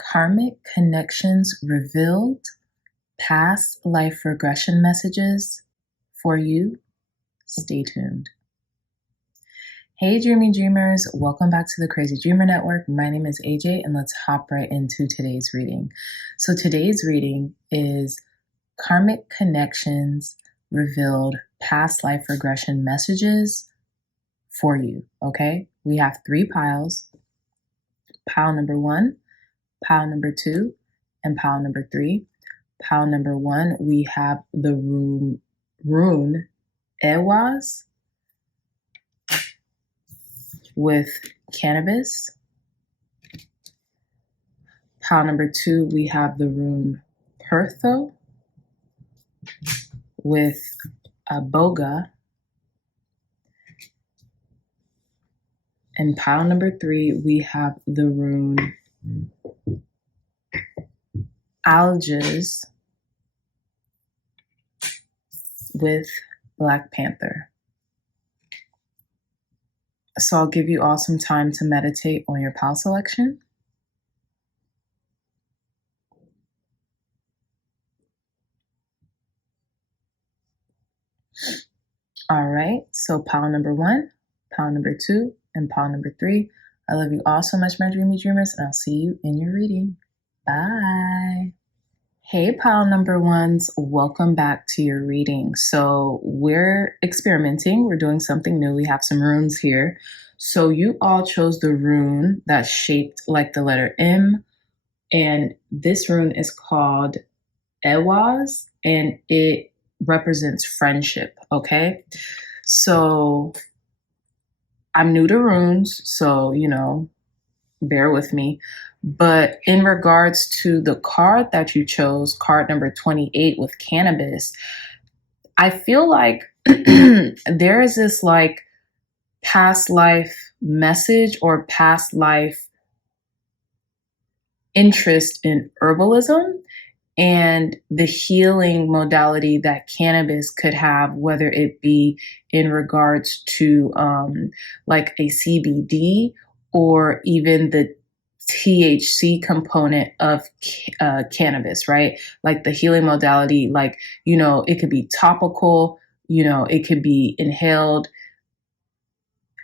Karmic connections revealed, past life regression messages for you. Stay tuned. Hey dreamy dreamers, welcome back to the Crazy Dreamer Network. My name is AJ and let's hop right into today's reading. So today's reading is Karmic connections revealed, past life regression messages for you, okay? We have 3 piles. Pile number 1, pile number 2, and pile number 3. Pile number 1, we have the rune Ewaz with cannabis. Pile number 2, we have the rune Pertho with Boga. And pile number 3, we have the rune Algiz with Black Panther. So I'll give you all some time to meditate on your pile selection. All right, so pile number 1, pile number 2, and pile number 3. I love you all so much, my dreamy dreamers, and I'll see you in your reading. Bye. Hey, pile number 1s, welcome back to your reading. So we're experimenting. We're doing something new. We have some runes here. So you all chose the rune that's shaped like the letter M, and this rune is called Ewaz, and it represents friendship, okay? So I'm new to runes, so, bear with me. But in regards to the card that you chose, card number 28 with cannabis, I feel like there is this like past life message or past life interest in herbalism and the healing modality that cannabis could have, whether it be in regards to like a CBD or even the THC component of cannabis, right? Like the healing modality, like, it could be topical, it could be inhaled.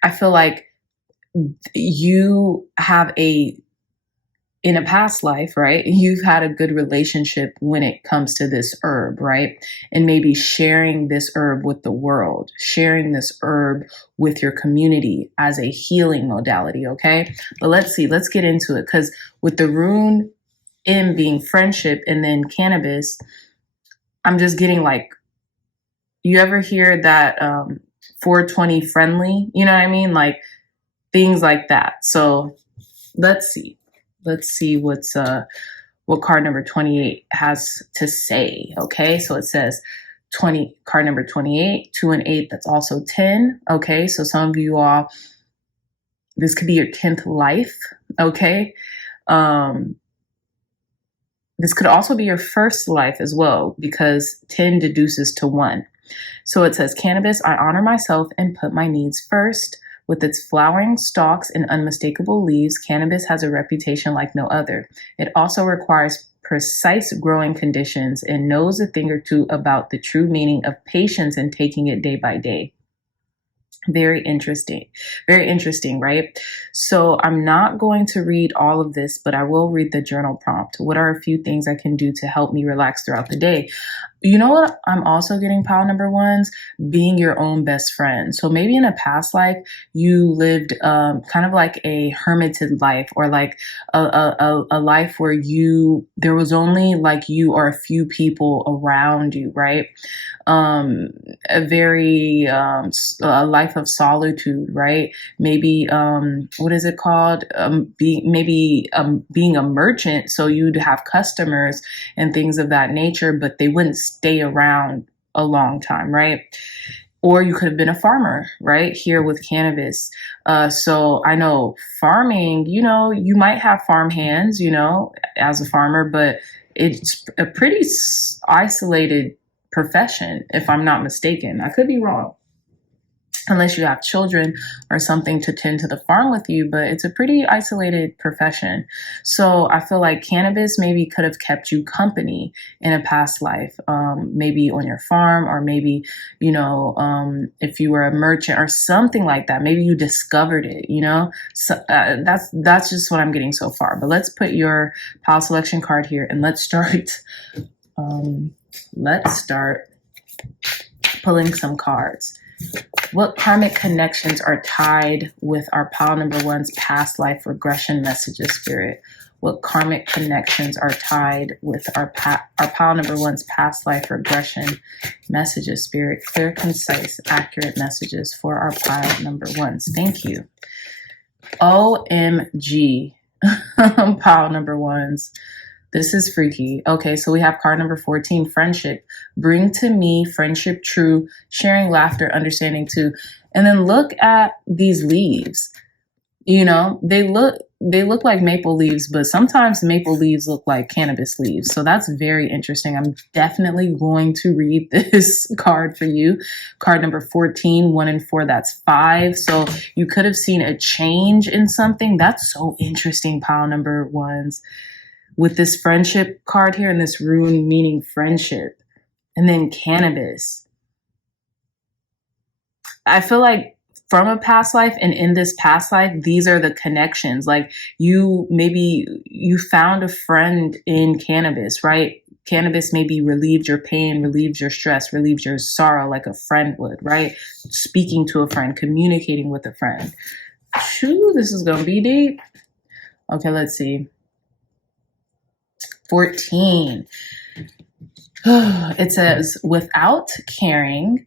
I feel like you have in a past life, right? You've had a good relationship when it comes to this herb, right? And maybe sharing this herb with the world, sharing this herb with your community as a healing modality, okay? But let's get into it, because with the rune M being friendship and then cannabis, I'm just getting like, you ever hear that 420 friendly, you know what I mean? Like things like that. So let's see what card number 28 has to say. Okay, so it says card number 28, 2 and 8, that's also 10. Okay, so some of you all, this could be your 10th life. Okay, this could also be your first life as well, because 10 deduces to 1. So it says, cannabis, I honor myself and put my needs first. With its flowering stalks and unmistakable leaves, cannabis has a reputation like no other. It also requires precise growing conditions and knows a thing or two about the true meaning of patience and taking it day by day. Very interesting, right? So I'm not going to read all of this, but I will read the journal prompt. What are a few things I can do to help me relax throughout the day? You know what I'm also getting, pile number 1s? Being your own best friend. So maybe in a past life, you lived kind of like a hermited life, or like a life where there was only like you or a few people around you, right? A life of solitude, right? Maybe what is it called? Being a merchant, so you'd have customers and things of that nature, but they wouldn't stay around a long time, right? Or you could have been a farmer, right? Here with cannabis. So I know farming, you might have farm hands, as a farmer, but it's a pretty isolated profession, if I'm not mistaken. I could be wrong. unless you have children or something to tend to the farm with you, but it's a pretty isolated profession. So I feel like cannabis maybe could have kept you company in a past life, maybe on your farm, or maybe, you know, if you were a merchant or something like that, maybe you discovered it, you know. So that's just what I'm getting so far. But let's put your pile selection card here and let's start pulling some cards. What karmic connections are tied with our pile number one's past life regression messages, Spirit? What karmic connections are tied with our pile number one's past life regression messages, Spirit? Clear, concise, accurate messages for our pile number ones. Thank you. OMG, pile number ones. This is freaky. Okay, so we have card number 14, friendship. Bring to me friendship true, sharing laughter, understanding too. And then look at these leaves. You know, they look like maple leaves, but sometimes maple leaves look like cannabis leaves. So that's very interesting. I'm definitely going to read this card for you. Card number 14, 1 and 4, that's 5. So you could have seen a change in something. That's so interesting, pile number ones. With this friendship card here and this rune meaning friendship, and then cannabis. I feel like from a past life and in this past life, these are the connections. Like maybe you found a friend in cannabis, right? Cannabis maybe relieved your pain, relieved your stress, relieved your sorrow like a friend would, right? Speaking to a friend, communicating with a friend. Shoo, this is going to be deep. Okay, let's see. 14. It says, without caring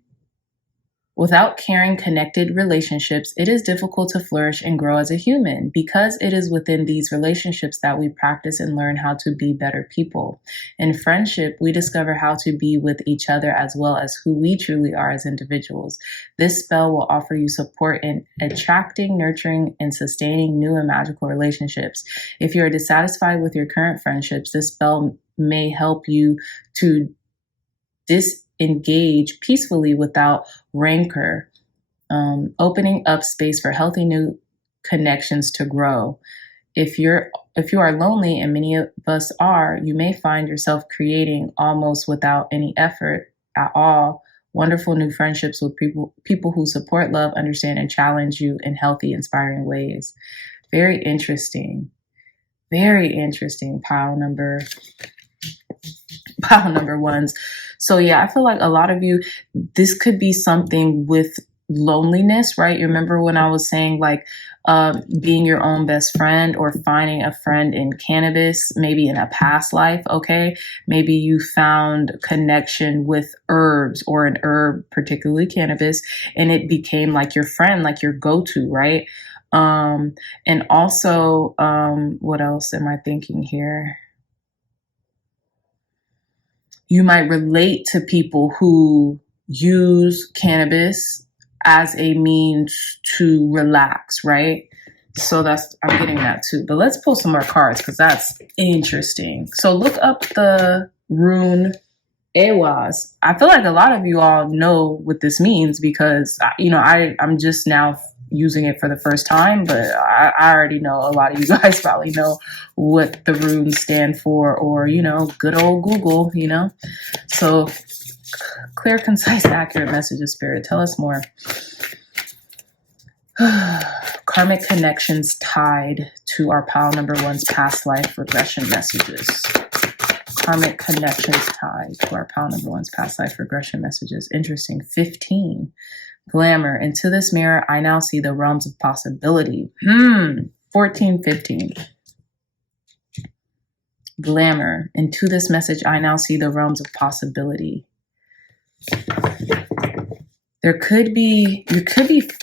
connected relationships, it is difficult to flourish and grow as a human, because it is within these relationships that we practice and learn how to be better people. In friendship, we discover how to be with each other as well as who we truly are as individuals. This spell will offer you support in attracting, nurturing, and sustaining new and magical relationships. If you are dissatisfied with your current friendships, this spell may help you to disengage peacefully without rancor, opening up space for healthy new connections to grow. If you are lonely, and many of us are, you may find yourself creating almost without any effort at all wonderful new friendships with people who support, love, understand, and challenge you in healthy, inspiring ways. Very interesting. Very interesting, pile number ones. So yeah, I feel like a lot of you, this could be something with loneliness, right? You remember when I was saying like being your own best friend, or finding a friend in cannabis, maybe in a past life, okay? Maybe you found connection with herbs, or an herb, particularly cannabis, and it became like your friend, like your go-to, right? And also, what else am I thinking here? You might relate to people who use cannabis as a means to relax, right? So I'm getting that too. But let's pull some more cards, because that's interesting. So look up the rune Ewas. I feel like a lot of you all know what this means, because, you know, I'm just now using it for the first time, but I already know a lot of you guys probably know what the runes stand for, or, you know, good old Google, you know. So clear, concise, accurate messages, Spirit. Tell us more. Karmic connections tied to our pile number one's past life regression messages. Karmic connections tied to our pile number one's past life regression messages. Interesting. 15. Glamour. Into this mirror, I now see the realms of possibility. 14, 15. Glamour. Into this message, I now see the realms of possibility. You could be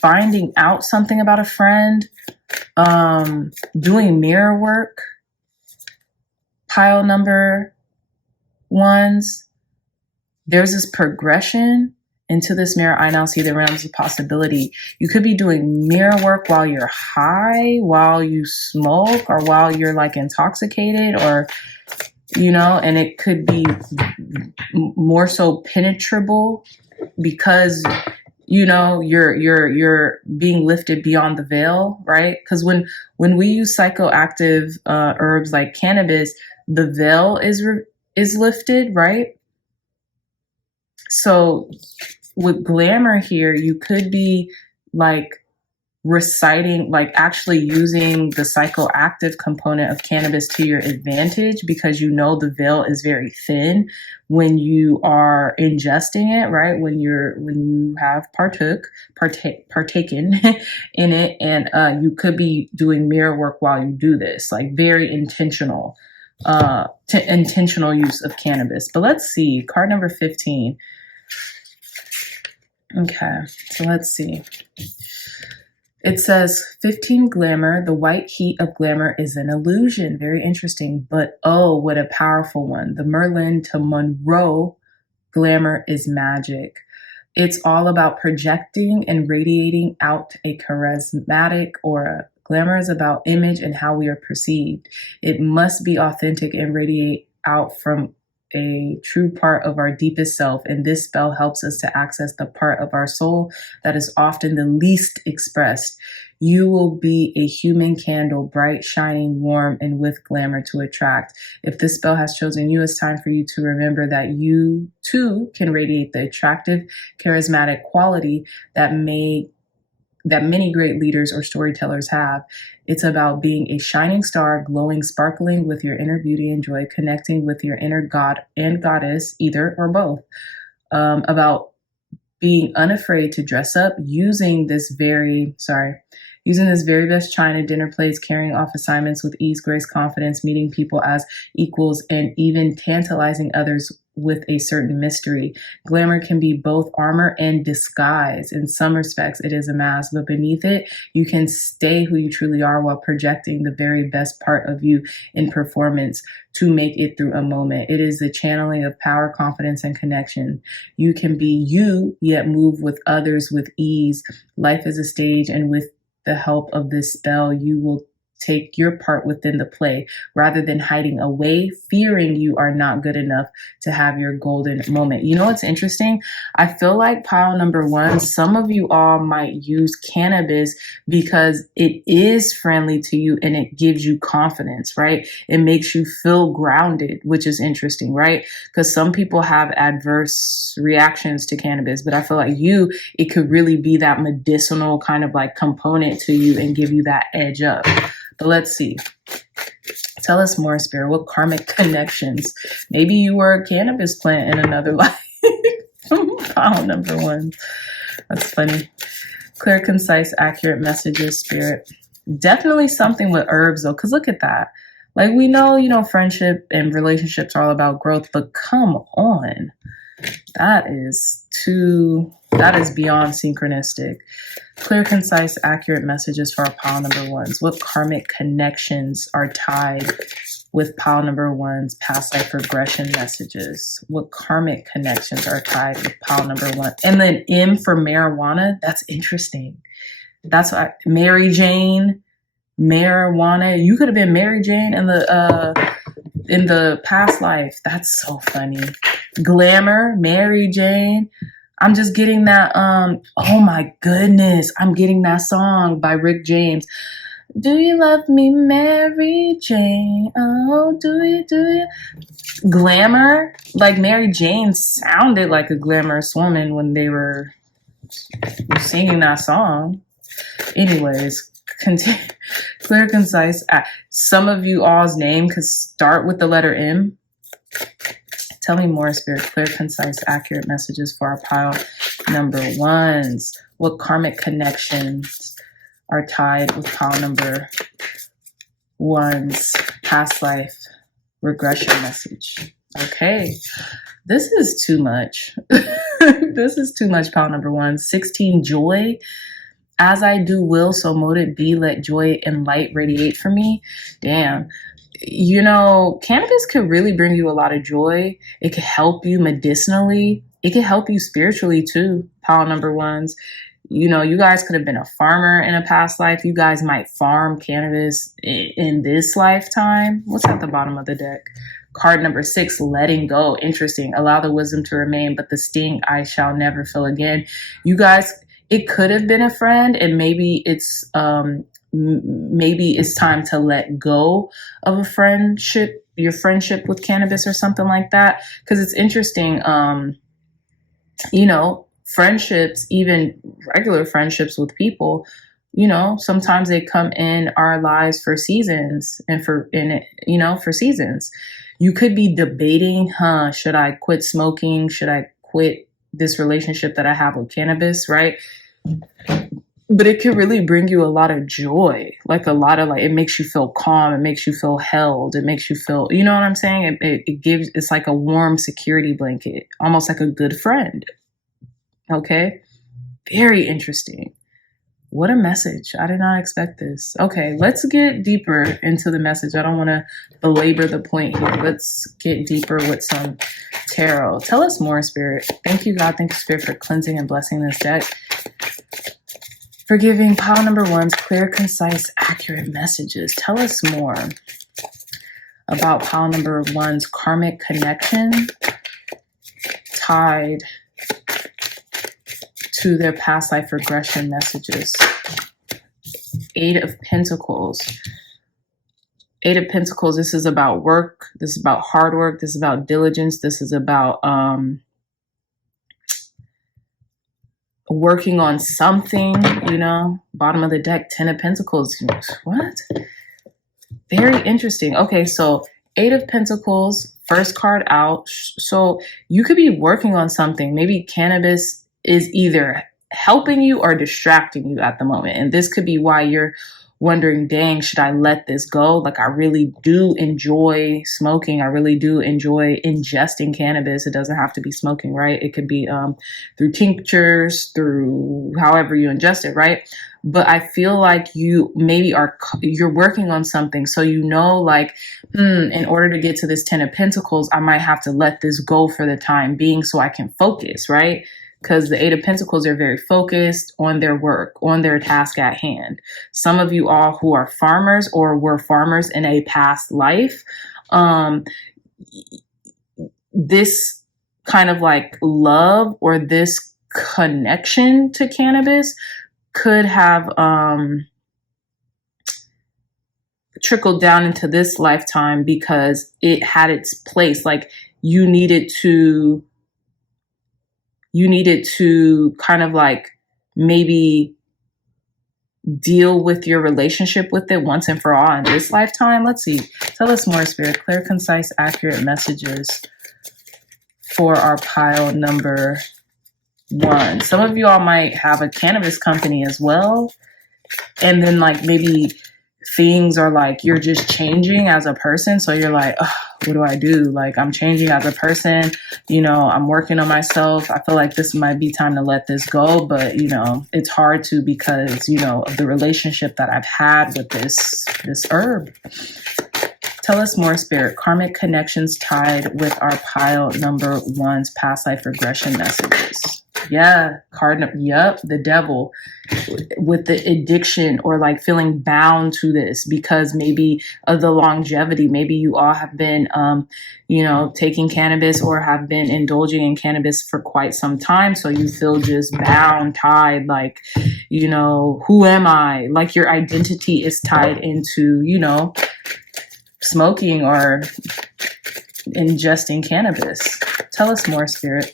finding out something about a friend, doing mirror work. Pile number ones. There's this progression. Into this mirror, I now see the realms of possibility. You could be doing mirror work while you're high, while you smoke, or while you're like intoxicated, or, you know, and it could be more so penetrable, because you're being lifted beyond the veil, right? Because when we use psychoactive herbs like cannabis, the veil is lifted, right? So with glamour here, you could be like reciting, like actually using the psychoactive component of cannabis to your advantage, because the veil is very thin when you are ingesting it, right? When you have partaken in it, and you could be doing mirror work while you do this, like very intentional use of cannabis. But let's see, card number 15. Okay, so let's see. It says 15 glamour. The white heat of glamour is an illusion. Very interesting. But oh, what a powerful one. The Merlin to Monroe glamour is magic. It's all about projecting and radiating out a charismatic aura. Glamour is about image and how we are perceived. It must be authentic and radiate out from a true part of our deepest self, and this spell helps us to access the part of our soul that is often the least expressed. You will be a human candle, bright, shining, warm, and with glamour to attract. If this spell has chosen you, it's time for you to remember that you too can radiate the attractive, charismatic quality that many great leaders or storytellers have. It's about being a shining star, glowing, sparkling with your inner beauty and joy, connecting with your inner god and goddess, either or both. About being unafraid to dress up, using this very best china, dinner plates, carrying off assignments with ease, grace, confidence, meeting people as equals, and even tantalizing others with a certain mystery. Glamour can be both armor and disguise. In some respects, it is a mask, but beneath it, you can stay who you truly are while projecting the very best part of you in performance to make it through a moment. It is the channeling of power, confidence, and connection. You can be you, yet move with others with ease. Life is a stage, and with the help of this spell, you will take your part within the play rather than hiding away, fearing you are not good enough to have your golden moment. You know what's interesting? I feel like pile number 1, some of you all might use cannabis because it is friendly to you and it gives you confidence, right? It makes you feel grounded, which is interesting, right? Because some people have adverse reactions to cannabis, but I feel like it could really be that medicinal kind of like component to you and give you that edge up. But let's see. Tell us more, Spirit. What karmic connections? Maybe you were a cannabis plant in another life. Pile number 1. That's funny. Clear, concise, accurate messages, Spirit. Definitely something with herbs, though, because look at that. Like, we know, friendship and relationships are all about growth, but come on. That is beyond synchronistic. Clear, concise, accurate messages for our pile number 1s. What karmic connections are tied with pile number 1's past life regression messages? What karmic connections are tied with pile number 1? And then M for marijuana. That's interesting. That's what Mary Jane, marijuana. You could have been Mary Jane in the past life. That's so funny. Glamour, Mary Jane. I'm just getting that, oh my goodness, I'm getting that song by Rick James. Do you love me, Mary Jane? Oh, do you? Glamour, like Mary Jane sounded like a glamorous woman when they were singing that song. Anyways, clear, concise. Some of you all's name could start with the letter M. Tell me more, Spirit. Clear, concise, accurate messages for our pile number 1s. What karmic connections are tied with pile number 1's past life regression message? Okay. This is too much. This is too much, pile number 1. 16, joy. As I do will, so mote it be. Let joy and light radiate from me. Damn. Cannabis could really bring you a lot of joy. It could help you medicinally. It could help you spiritually too, pile number 1s. You know, you guys could have been a farmer in a past life. You guys might farm cannabis in this lifetime. What's at the bottom of the deck? Card number 6, letting go. Interesting. Allow the wisdom to remain, but the sting I shall never feel again. You guys, it could have been a friend, and maybe it's time to let go of a friendship, your friendship with cannabis or something like that. Because it's interesting, you know, friendships, even regular friendships with people, you know, sometimes they come in our lives for seasons and for seasons. You could be debating, should I quit smoking? Should I quit this relationship that I have with cannabis, right? But it can really bring you a lot of joy, like it makes you feel calm. It makes you feel held. It makes you feel, you know what I'm saying? It's like a warm security blanket, almost like a good friend. Okay. Very interesting. What a message. I did not expect this. Okay. Let's get deeper into the message. I don't want to belabor the point here. Let's get deeper with some tarot. Tell us more, Spirit. Thank you, God. Thank you, Spirit, for cleansing and blessing this deck. For giving pile number 1's clear, concise, accurate messages. Tell us more about pile number 1's karmic connection tied to their past life regression messages. 8 of Pentacles. 8 of Pentacles, this is about work. This is about hard work. This is about diligence. This is about working on something, you know. Bottom of the deck, 10 of Pentacles. What? Very interesting. Okay, so 8 of Pentacles, first card out. So you could be working on something. Maybe cannabis is either helping you or distracting you at the moment. And this could be why you're wondering, dang, should I let this go? Like, I really do enjoy smoking. I really do enjoy ingesting cannabis. It doesn't have to be smoking, right? It could be through tinctures, through however you ingest it, right? But I feel like you maybe you're working on something. So, you know, like, in order to get to this 10 of Pentacles, I might have to let this go for the time being so I can focus, right? Because the 8 of Pentacles are very focused on their work, on their task at hand. Some of you all who are farmers or were farmers in a past life, this kind of like love or this connection to cannabis could have trickled down into this lifetime because it had its place. Like, you needed to kind of like maybe deal with your relationship with it once and for all in this lifetime. Let's see. Tell us more, Spirit. Clear, concise, accurate messages for our pile number 1. Some of you all might have a cannabis company as well. And then like maybe things are like you're just changing as a person. So you're like, oh, what do I do? Like, I'm changing as a person. You know, I'm working on myself. I feel like this might be time to let this go. But, you know, it's hard to because, you know, of the relationship that I've had with this herb. Tell us more, Spirit. Karmic connections tied with our pile number 1's past life regression messages. Yeah, the devil with the addiction or like feeling bound to this because maybe of the longevity. Maybe you all have been, you know, taking cannabis or have been indulging in cannabis for quite some time. So you feel just bound, tied, like, you know, who am I? Like your identity is tied into, you know, smoking or ingesting cannabis. Tell us more, Spirit.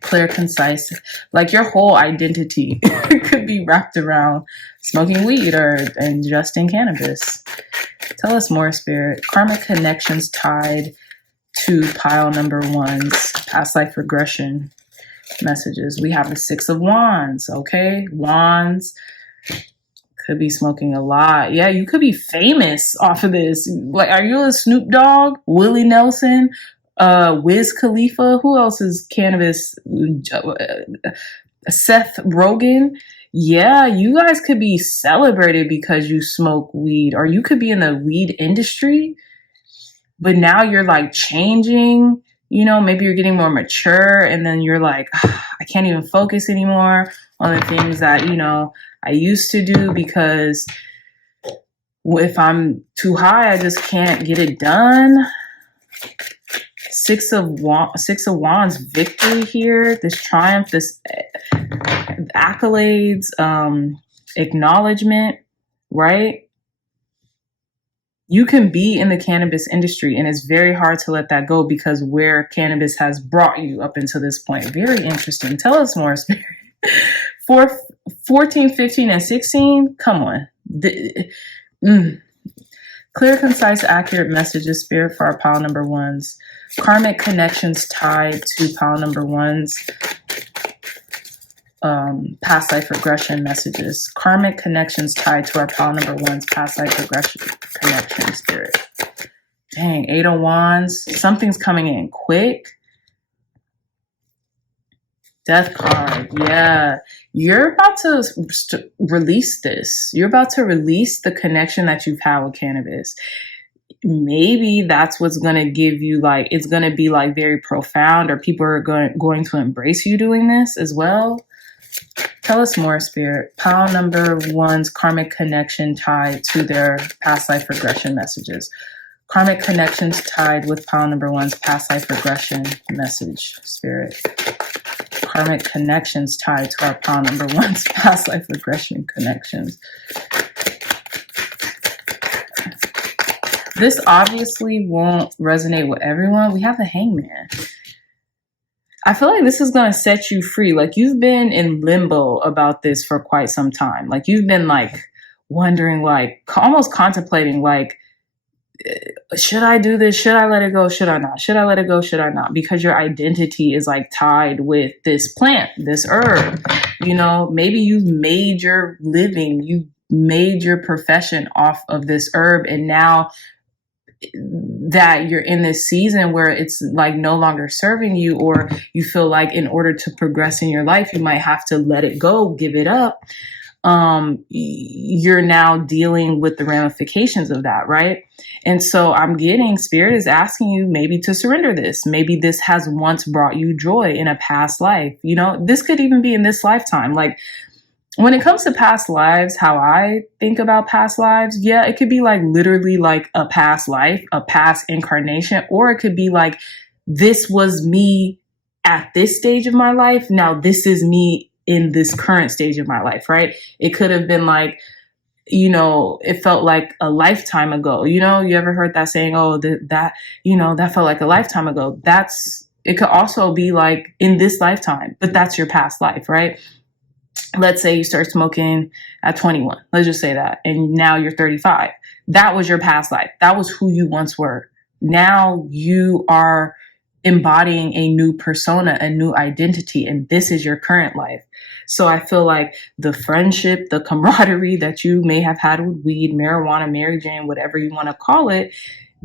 Clear, concise, like your whole identity could be wrapped around smoking weed or ingesting cannabis. Tell us more, Spirit. Karmic connections tied to pile number 1's past life regression messages. We have the 6 of Wands. Okay, Wands. Could be smoking a lot. Yeah, you could be famous off of this. Like, are you a Snoop Dogg, Willie Nelson, Wiz Khalifa? Who else is cannabis? Seth Rogen. Yeah, you guys could be celebrated because you smoke weed, or you could be in the weed industry, but now you're like changing. You know, maybe you're getting more mature, and then you're like, I can't even focus anymore on the things that, you know, I used to do, because if I'm too high, I just can't get it done. Six of Wands, victory here, this triumph, this accolades, acknowledgement, right? You can be in the cannabis industry, and it's very hard to let that go because where cannabis has brought you up until this point. Very interesting. Tell us more, Spirit. 14, 15, and 16. Come on. Clear, concise, accurate messages, Spirit, for our pile number ones. Karmic connections tied to pile number ones. Past life regression messages. Karmic connections tied to our pile number ones. Past life regression connection, Spirit. Dang, 8 of Wands. Something's coming in quick. Death card. Yeah. You're about to release this. You're about to release the connection that you've had with cannabis. Maybe that's what's going to give you, like, it's going to be like very profound, or people are going to embrace you doing this as well. Tell us more, Spirit. Pile number one's karmic connection tied to their past life regression messages. Karmic connections tied with pile number one's past life regression message, Spirit. Karmic connections tied to our pile number one's past life regression connections. This obviously won't resonate with everyone. We have the Hangman. I feel like this is going to set you free. Like, you've been in limbo about this for quite some time. Like, you've been like wondering, like almost contemplating, like, should I do this? Should I let it go? Should I not? Should I let it go? Should I not? Because your identity is like tied with this plant, this herb. You know, maybe you've made your living, you made your profession off of this herb, and now that you're in this season where it's like no longer serving you, or you feel like in order to progress in your life, you might have to let it go, give it up. You're now dealing with the ramifications of that, right? And so I'm getting, Spirit is asking you maybe to surrender this. Maybe this has once brought you joy in a past life. You know, this could even be in this lifetime. Like, when it comes to past lives, how I think about past lives, yeah, it could be like literally like a past life, a past incarnation, or it could be like, this was me at this stage of my life. Now this is me in this current stage of my life, right? It could have been like, you know, it felt like a lifetime ago. You know, you ever heard that saying, oh, that, you know, that felt like a lifetime ago. It could also be like in this lifetime, but that's your past life, right? Let's say you start smoking at 21. Let's just say that. And now you're 35. That was your past life. That was who you once were. Now you are embodying a new persona, a new identity, and this is your current life. So I feel like the friendship, the camaraderie that you may have had with weed, marijuana, Mary Jane, whatever you want to call it,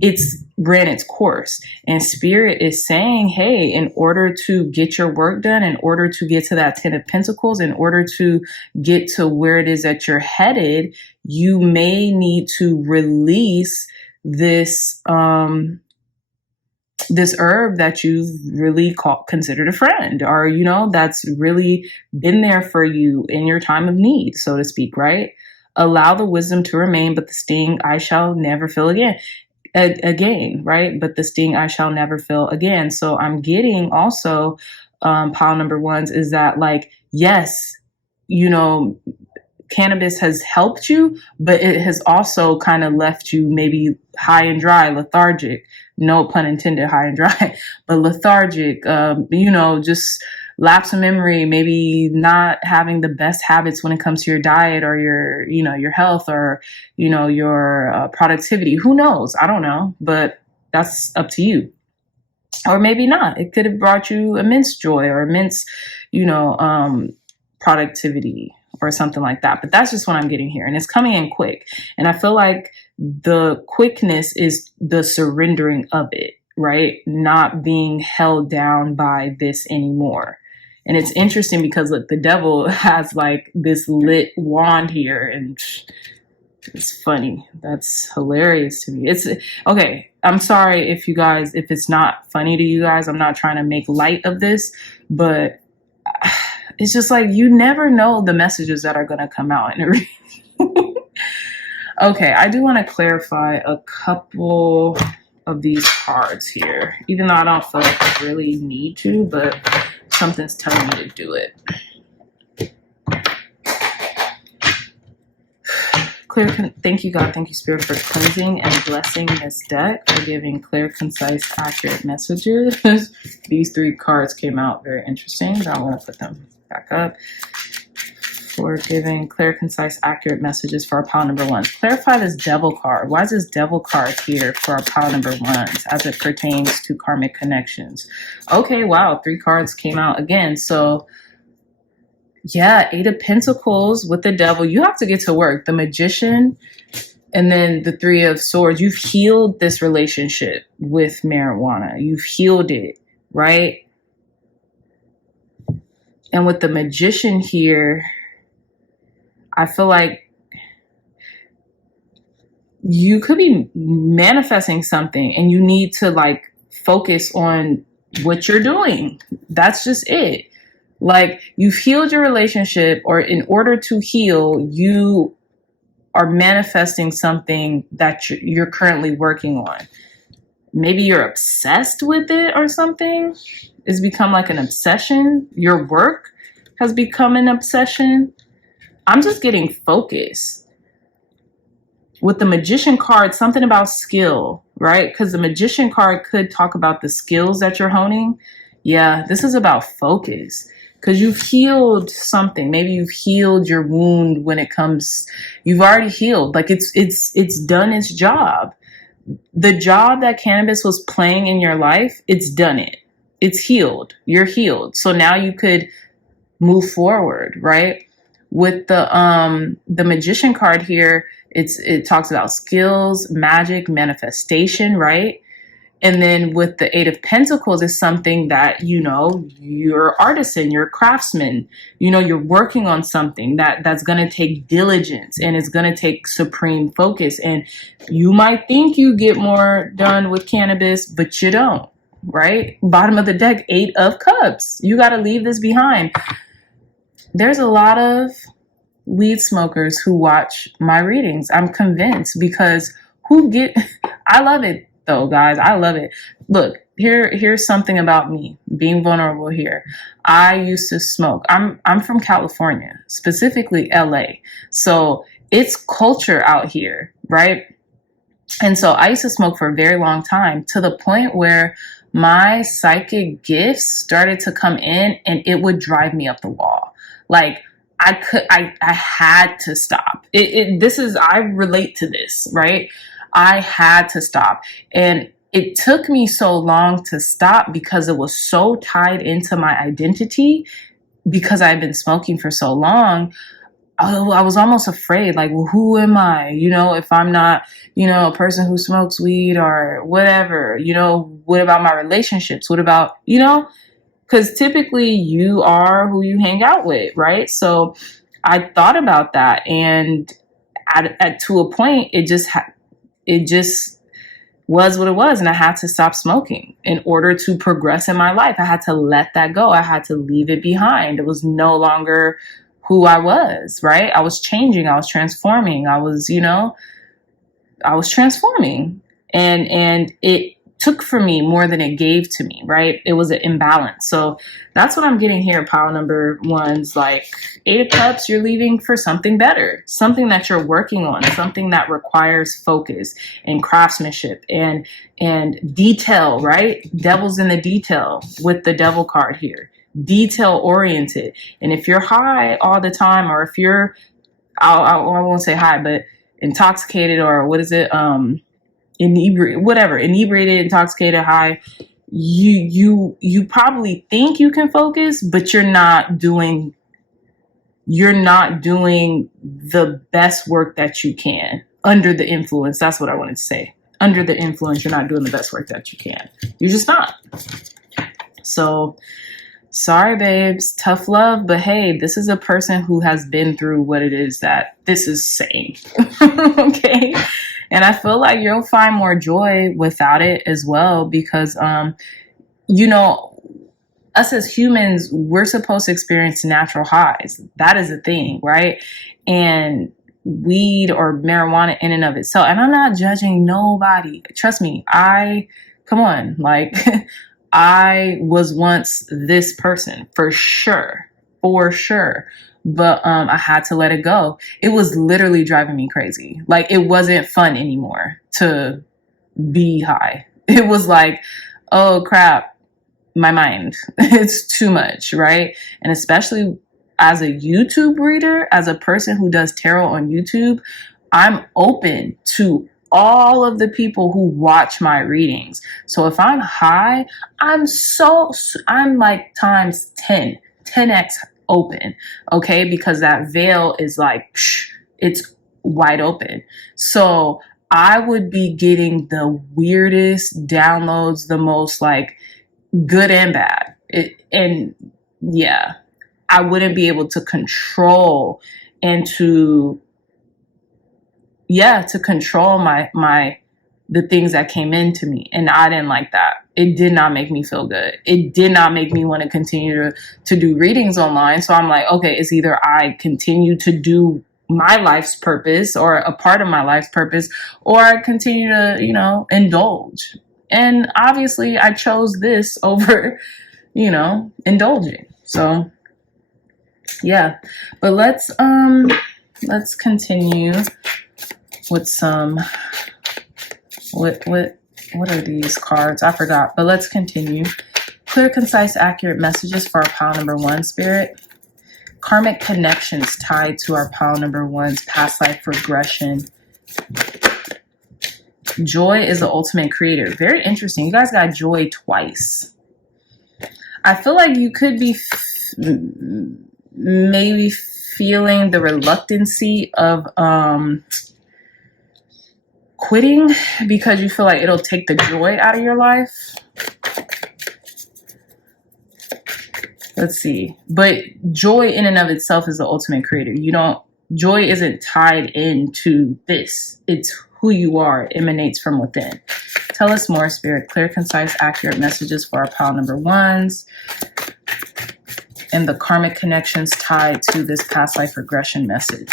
it's ran its course. And Spirit is saying, hey, in order to get your work done, in order to get to that 10 of Pentacles, in order to get to where it is that you're headed, you may need to release this this herb that you've really considered a friend, or, you know, that's really been there for you in your time of need, so to speak, right? Allow the wisdom to remain, but the sting I shall never feel again. Right? But the sting I shall never feel again. So I'm getting also pile number ones is that, like, yes, you know, cannabis has helped you, but it has also kind of left you maybe high and dry, lethargic, no pun intended, high and dry, but lethargic, you know, just lapse of memory, maybe not having the best habits when it comes to your diet or your, you know, your health, or, you know, your productivity. Who knows? I don't know, but that's up to you. Or maybe not. It could have brought you immense joy or immense, you know, productivity or something like that. But that's just what I'm getting here. And it's coming in quick. And I feel like the quickness is the surrendering of it, right? Not being held down by this anymore. And it's interesting because, look, the devil has like this lit wand here, and it's funny. That's hilarious to me. It's okay. I'm sorry if it's not funny to you guys. I'm not trying to make light of this, but it's just like, you never know the messages that are going to come out in a reading. Okay, I do want to clarify a couple of these cards here, even though I don't feel like I really need to, but something's telling me to do it. Thank you, God. Thank you, Spirit, for cleansing and blessing this deck, for giving clear, concise, accurate messages. These 3 cards came out very interesting, but I want to put them back up. For giving clear, concise, accurate messages for our pile number 1. Clarify this devil card. Why is this devil card here for our pile number 1s as it pertains to karmic connections? Okay, wow, 3 cards came out again. So yeah, 8 of Pentacles with the devil. You have to get to work. The Magician and then the 3 of Swords. You've healed this relationship with marijuana. You've healed it, right? And with the Magician here, I feel like you could be manifesting something and you need to like focus on what you're doing. That's just it. Like, you've healed your relationship, or in order to heal, you are manifesting something that you're currently working on. Maybe you're obsessed with it or something. It's become like an obsession. Your work has become an obsession. I'm just getting focused. With the Magician card, something about skill, right? Because the Magician card could talk about the skills that you're honing. Yeah, this is about focus. Because you've healed something. Maybe you've healed your wound when it comes. You've already healed. Like, it's done its job. The job that cannabis was playing in your life, it's done it. It's healed. You're healed. So now you could move forward, right? With the Magician card here, it talks about skills, magic, manifestation, right? And then with the 8 of Pentacles is something that, you know, you're artisan, you're a craftsman, you know, you're working on something that's going to take diligence and it's going to take supreme focus. And you might think you get more done with cannabis, but you don't, right? Bottom of the deck, 8 of Cups. You got to leave this behind. There's a lot of weed smokers who watch my readings. I'm convinced, because I love it. Though, guys, I love it. Look, here's something about me being vulnerable here. I used to smoke. I'm from California, specifically LA. So it's culture out here, right? And so I used to smoke for a very long time, to the point where my psychic gifts started to come in and it would drive me up the wall. Like, I had to stop. I relate to this, right? I had to stop. And it took me so long to stop because it was so tied into my identity, because I've been smoking for so long. I was almost afraid, like, well, who am I? You know, if I'm not, you know, a person who smokes weed or whatever, you know, what about my relationships? What about, you know, because typically you are who you hang out with, right? So I thought about that. And to a point, it just was what it was. And I had to stop smoking in order to progress in my life. I had to let that go. I had to leave it behind. It was no longer who I was, right? I was changing. I was transforming. I was transforming. And it took from me more than it gave to me, right? It was an imbalance. So that's what I'm getting here. Pile number 1's like 8 of Cups. You're leaving for something better, something that you're working on, something that requires focus and craftsmanship and detail, right? Devil's in the detail with the devil card here, detail oriented. And if you're high all the time, or if you're, I won't say high, but intoxicated, or what is it? Inebriated, intoxicated, high, you probably think you can focus, but you're not doing the best work that you can under the influence. That's what I wanted to say. Under the influence, you're not doing the best work that you can. You're just not. So sorry, babes, tough love, but hey, this is a person who has been through what it is that this is saying. Okay. And I feel like you'll find more joy without it as well, because, you know, us as humans, we're supposed to experience natural highs. That is a thing, right? And weed or marijuana in and of itself. And I'm not judging nobody. Trust me, come on, like, I was once this person for sure, But I had to let it go. It was literally driving me crazy. Like, it wasn't fun anymore to be high. It was like, oh crap, my mind, it's too much, right? And especially as a YouTube reader, as a person who does tarot on YouTube, I'm open to all of the people who watch my readings. So if I'm high, I'm like times 10x open, okay? Because that veil is like, it's wide open. So I would be getting the weirdest downloads, the most like good and bad. I wouldn't be able to control and to control the things that came into me. And I didn't like that. It did not make me feel good. It did not make me want to continue to do readings online. So I'm like, okay, it's either I continue to do my life's purpose or a part of my life's purpose, or I continue to, indulge. And obviously I chose this over, indulging. So yeah, but let's continue with some, what are these cards? I forgot, but let's continue. Clear, concise, accurate messages for our pile number 1, Spirit. Karmic connections tied to our pile number 1's past life regression. Joy is the ultimate creator. Very interesting. You guys got joy twice. I feel like you could be maybe feeling the reluctancy of quitting because you feel like it'll take the joy out of your life. Let's see. But joy in and of itself is the ultimate creator. Joy isn't tied into this. It's who you are. It emanates from within. Tell us more, Spirit. Clear, concise, accurate messages for our pile number 1s. And the karmic connections tied to this past life regression message.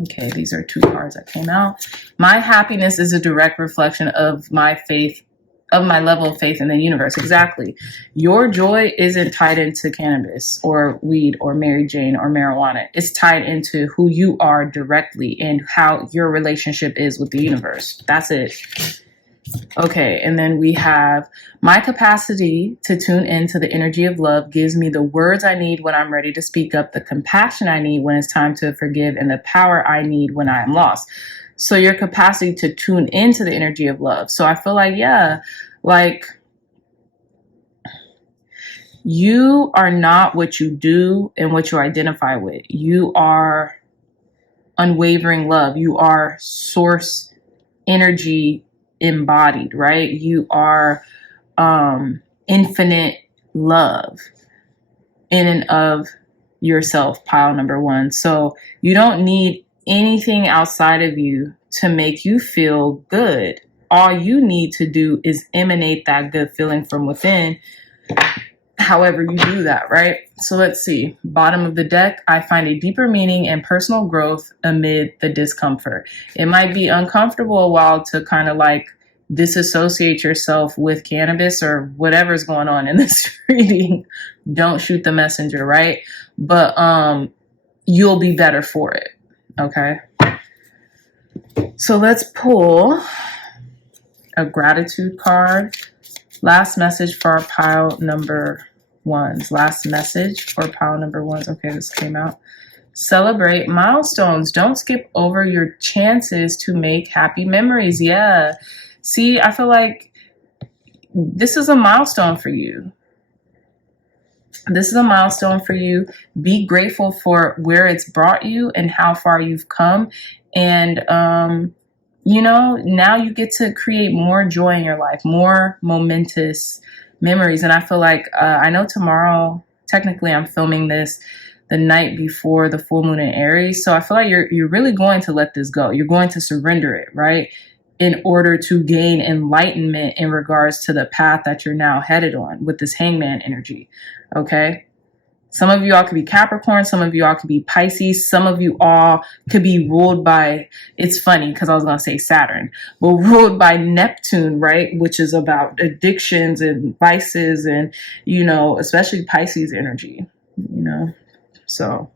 Okay, these are 2 cards that came out. My happiness is a direct reflection of my faith, of my level of faith in the universe. Exactly. Your joy isn't tied into cannabis or weed or Mary Jane or marijuana. It's tied into who you are directly and how your relationship is with the universe. That's it. Okay, and then we have my capacity to tune into the energy of love gives me the words I need when I'm ready to speak up, the compassion I need when it's time to forgive, and the power I need when I am lost. So your capacity to tune into the energy of love. So I feel like, you are not what you do and what you identify with. You are unwavering love. You are source energy embodied, right? You are infinite love in and of yourself, pile number 1. So you don't need anything outside of you to make you feel good. All you need to do is emanate that good feeling from within, however you do that, right? So let's see. Bottom of the deck, I find a deeper meaning and personal growth amid the discomfort. It might be uncomfortable a while to kind of like disassociate yourself with cannabis or whatever's going on in this reading. Don't shoot the messenger, right? But you'll be better for it. Okay. So let's pull a gratitude card. Last message for our pile number 1s. Last message for pile number 1s. Okay, this came out. Celebrate milestones. Don't skip over your chances to make happy memories. Yeah. See, I feel like this is a milestone for you. This is a milestone for you. Be grateful for where it's brought you and how far you've come. And, now you get to create more joy in your life, more momentous memories. And I feel like, I know tomorrow, technically I'm filming this the night before the full moon in Aries. So I feel like you're really going to let this go. You're going to surrender it, right? in order to gain enlightenment in regards to the path that you're now headed on with this hangman energy. Okay. Some of you all could be Capricorn. Some of you all could be Pisces. Some of you all could be ruled by, it's funny because I was going to say Saturn, but ruled by Neptune, right? Which is about addictions and vices and, you know, especially Pisces energy, you know. So,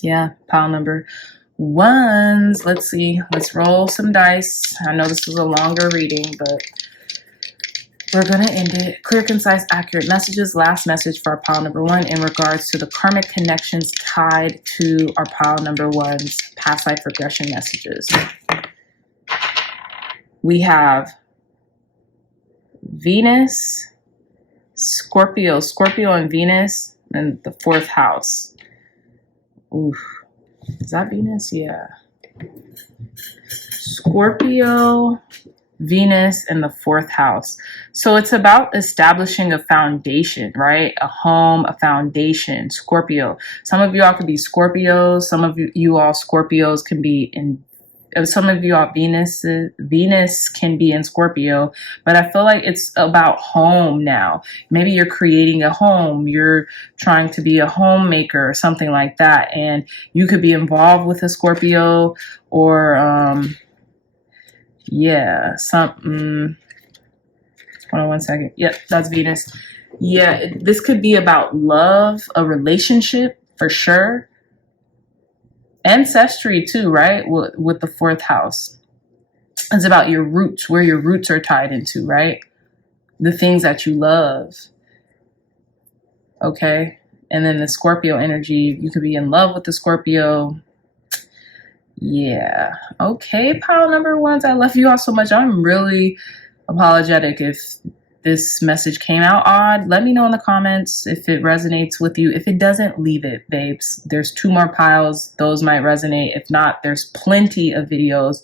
yeah, pile number ones. Let's see. Let's roll some dice. I know this was a longer reading, but we're going to end it. Clear, concise, accurate messages. Last message for our pile number one in regards to the karmic connections tied to our pile number one's past life regression messages. We have Venus, Scorpio and Venus, and the 4th house. Oof. Is that Venus? Yeah. Scorpio, Venus, and the 4th house. So it's about establishing a foundation, right? A home, a foundation. Scorpio. Some of you all could be Scorpios. Some of you all Scorpios can be in. Some of you all Venus can be in Scorpio, but I feel like it's about home now. Maybe you're creating a home. You're trying to be a homemaker or something like that, and you could be involved with a Scorpio or yeah, hold on one second. Yep, that's Venus. Yeah, this could be about love, a relationship for sure. Ancestry too, right? With the 4th house. It's about your roots, where your roots are tied into, right? The things that you love. Okay. And then the Scorpio energy, you could be in love with the Scorpio. Yeah. Okay, pile number ones. I love you all so much. I'm really apologetic if this message came out odd. Let me know in the comments if it resonates with you. If it doesn't, leave it, babes. There's 2 more piles. Those might resonate. If not, there's plenty of videos,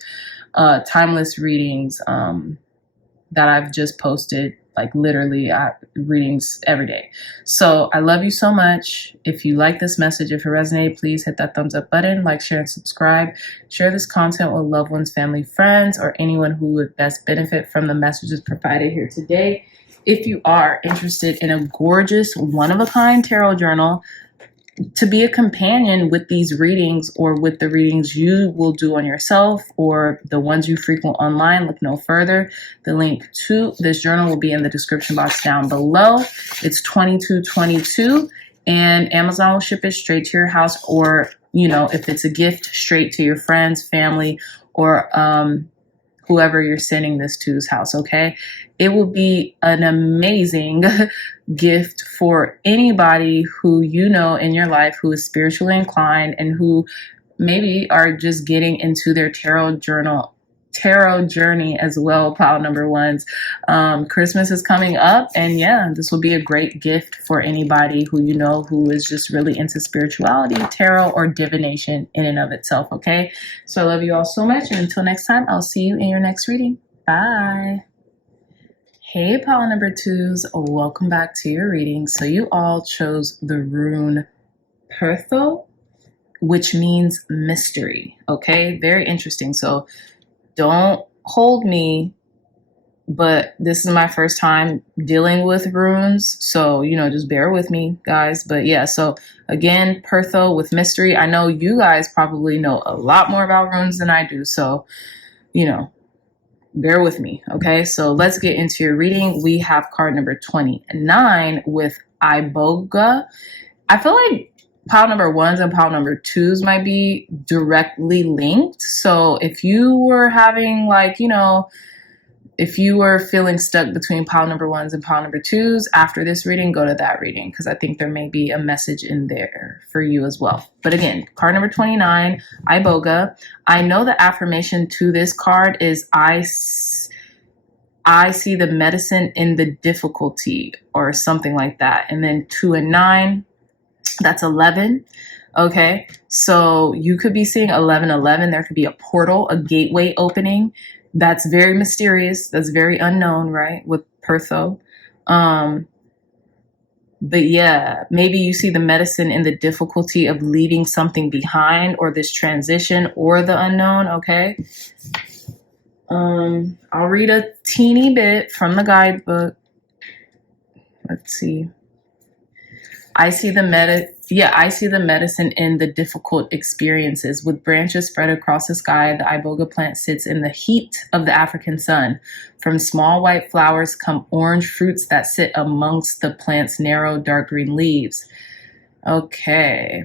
timeless readings that I've just posted, like literally readings every day. So I love you so much. If you like this message, if it resonated, please hit that thumbs up button, like, share, and subscribe. Share this content with loved ones, family, friends, or anyone who would best benefit from the messages provided here today. If you are interested in a gorgeous, one-of-a-kind tarot journal to be a companion with these readings or with the readings you will do on yourself or the ones you frequent online, look no further. The link to this journal will be in the description box down below. It's $22.22 and Amazon will ship it straight to your house, or, you know, if it's a gift, straight to your friends, family, or whoever you're sending this to's house, okay? It will be an amazing gift for anybody who you know in your life who is spiritually inclined and who maybe are just getting into their tarot journey as well, pile number ones. Christmas is coming up, and yeah, this will be a great gift for anybody who you know who is just really into spirituality, tarot, or divination in and of itself, okay? So I love you all so much, and until next time, I'll see you in your next reading. Bye. Hey, pile number twos, welcome back to your reading. So you all chose the rune Pertho, which means mystery, okay? Very interesting. So don't hold me, but this is my first time dealing with runes. So, you know, just bear with me, guys. But yeah, so again, Pertho with mystery. I know you guys probably know a lot more about runes than I do. So, you know, bear with me, okay? So let's get into your reading. We have card number 29 with Iboga. I feel like pile number ones and pile number twos might be directly linked. So if you were having, like, you know, if you were feeling stuck between pile number ones and pile number twos, after this reading, go to that reading, because I think there may be a message in there for you as well. But again, card number 29, Iboga. I know the affirmation to this card is I see the medicine in the difficulty, or something like that. And then 2 and 9, that's 11. Okay, so you could be seeing 1111. There could be a portal, a gateway opening. That's very mysterious. That's very unknown, right? With Pertho. But yeah, maybe you see the medicine in the difficulty of leaving something behind, or this transition, or the unknown, okay? I'll read a teeny bit from the guidebook. Let's see. I see the medicine in the difficult experiences. With branches spread across the sky, the iboga plant sits in the heat of the African sun. From small white flowers come orange fruits that sit amongst the plant's narrow dark green leaves. Okay.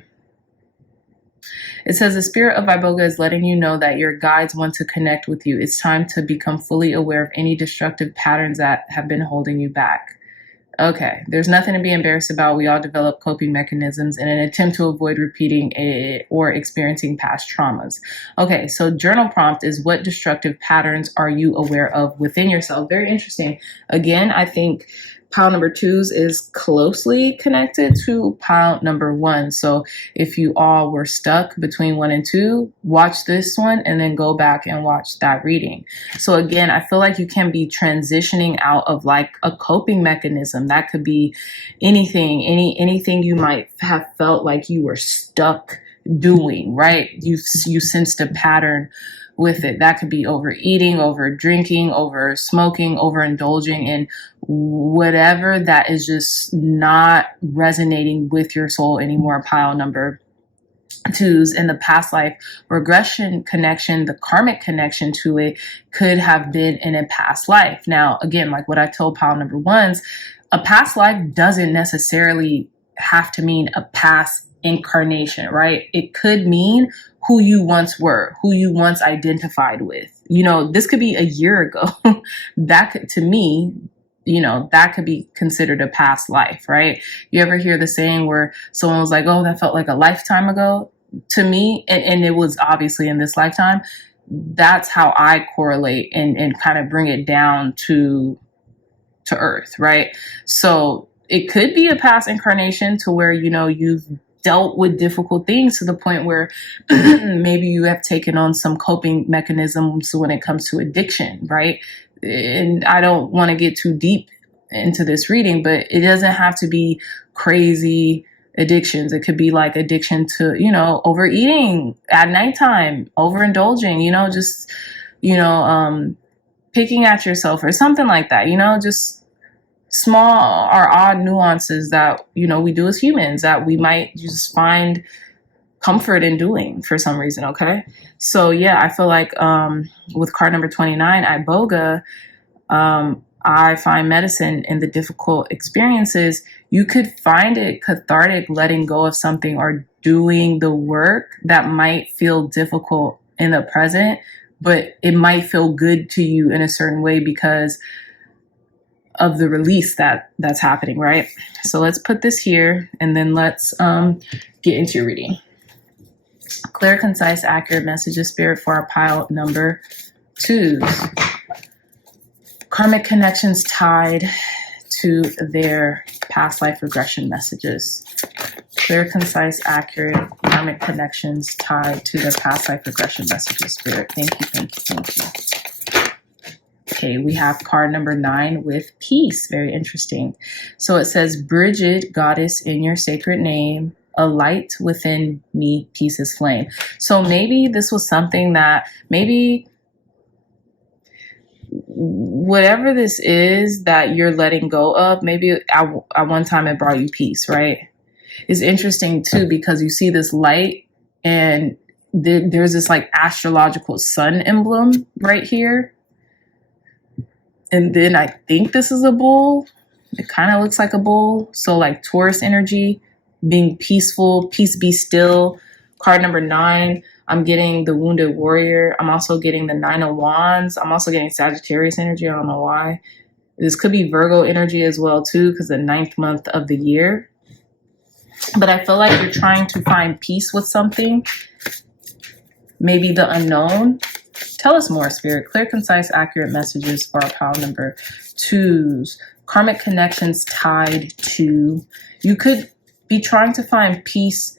It says the spirit of iboga is letting you know that your guides want to connect with you. It's time to become fully aware of any destructive patterns that have been holding you back. Okay, there's nothing to be embarrassed about. We all develop coping mechanisms in an attempt to avoid repeating or experiencing past traumas. Okay, so journal prompt is, what destructive patterns are you aware of within yourself? Very interesting. Again, I think pile number 2's is closely connected to pile number 1. So if you all were stuck between 1 and 2, watch this one and then go back and watch that reading. So again, I feel like you can be transitioning out of like a coping mechanism. That could be anything, anything you might have felt like you were stuck doing, right? You sensed a pattern with it. That could be overeating, over drinking, over smoking, overindulging in whatever that is just not resonating with your soul anymore. Pile number 2's in the past life regression connection, the karmic connection to it could have been in a past life. Now, again, like what I told pile number 1's, a past life doesn't necessarily have to mean a past incarnation, right? It could mean who you once were, who you once identified with. You know, this could be a year ago. That could, to me, you know, that could be considered a past life, right? You ever hear the saying where someone was like, oh, that felt like a lifetime ago? To me, and it was obviously in this lifetime. That's how I correlate and kind of bring it down to earth, right? So it could be a past incarnation to where, you know, you've dealt with difficult things to the point where maybe you have taken on some coping mechanisms when it comes to addiction, right? And I don't want to get too deep into this reading, but it doesn't have to be crazy addictions. It could be like addiction to, you know, overeating at nighttime, overindulging, you know, just, you know, picking at yourself or something like that, you know, just small or odd nuances that, you know, we do as humans that we might just find comfort in doing for some reason. Okay. So yeah, I feel like with card number 29, iboga, I find medicine in the difficult experiences. You could find it cathartic, letting go of something or doing the work that might feel difficult in the present, but it might feel good to you in a certain way because of the release that's happening, right? So let's put this here and then let's get into your reading. Clear, concise, accurate messages, spirit, for our pile number 2's. Karmic connections tied to their past life regression messages. Clear, concise, accurate, karmic connections tied to their past life regression messages, spirit. Thank you, thank you, thank you. Okay, we have card number 9 with peace. Very interesting. So it says, Bridget, goddess in your sacred name, a light within me, peace is flame. So maybe this was something that maybe whatever this is that you're letting go of, maybe at one time it brought you peace, right? It's interesting too, because you see this light and there's this like astrological sun emblem right here. And then I think this is a bull. It kind of looks like a bull. So like Taurus energy, being peaceful, peace be still. Card number 9, I'm getting the wounded warrior. I'm also getting the 9 of wands. I'm also getting Sagittarius energy. I don't know why. This could be Virgo energy as well too, because the 9th month of the year. But I feel like you're trying to find peace with something. Maybe the unknown. Tell us more, spirit. Clear, concise, accurate messages for our pile number 2's. Karmic connections tied to. You could be trying to find peace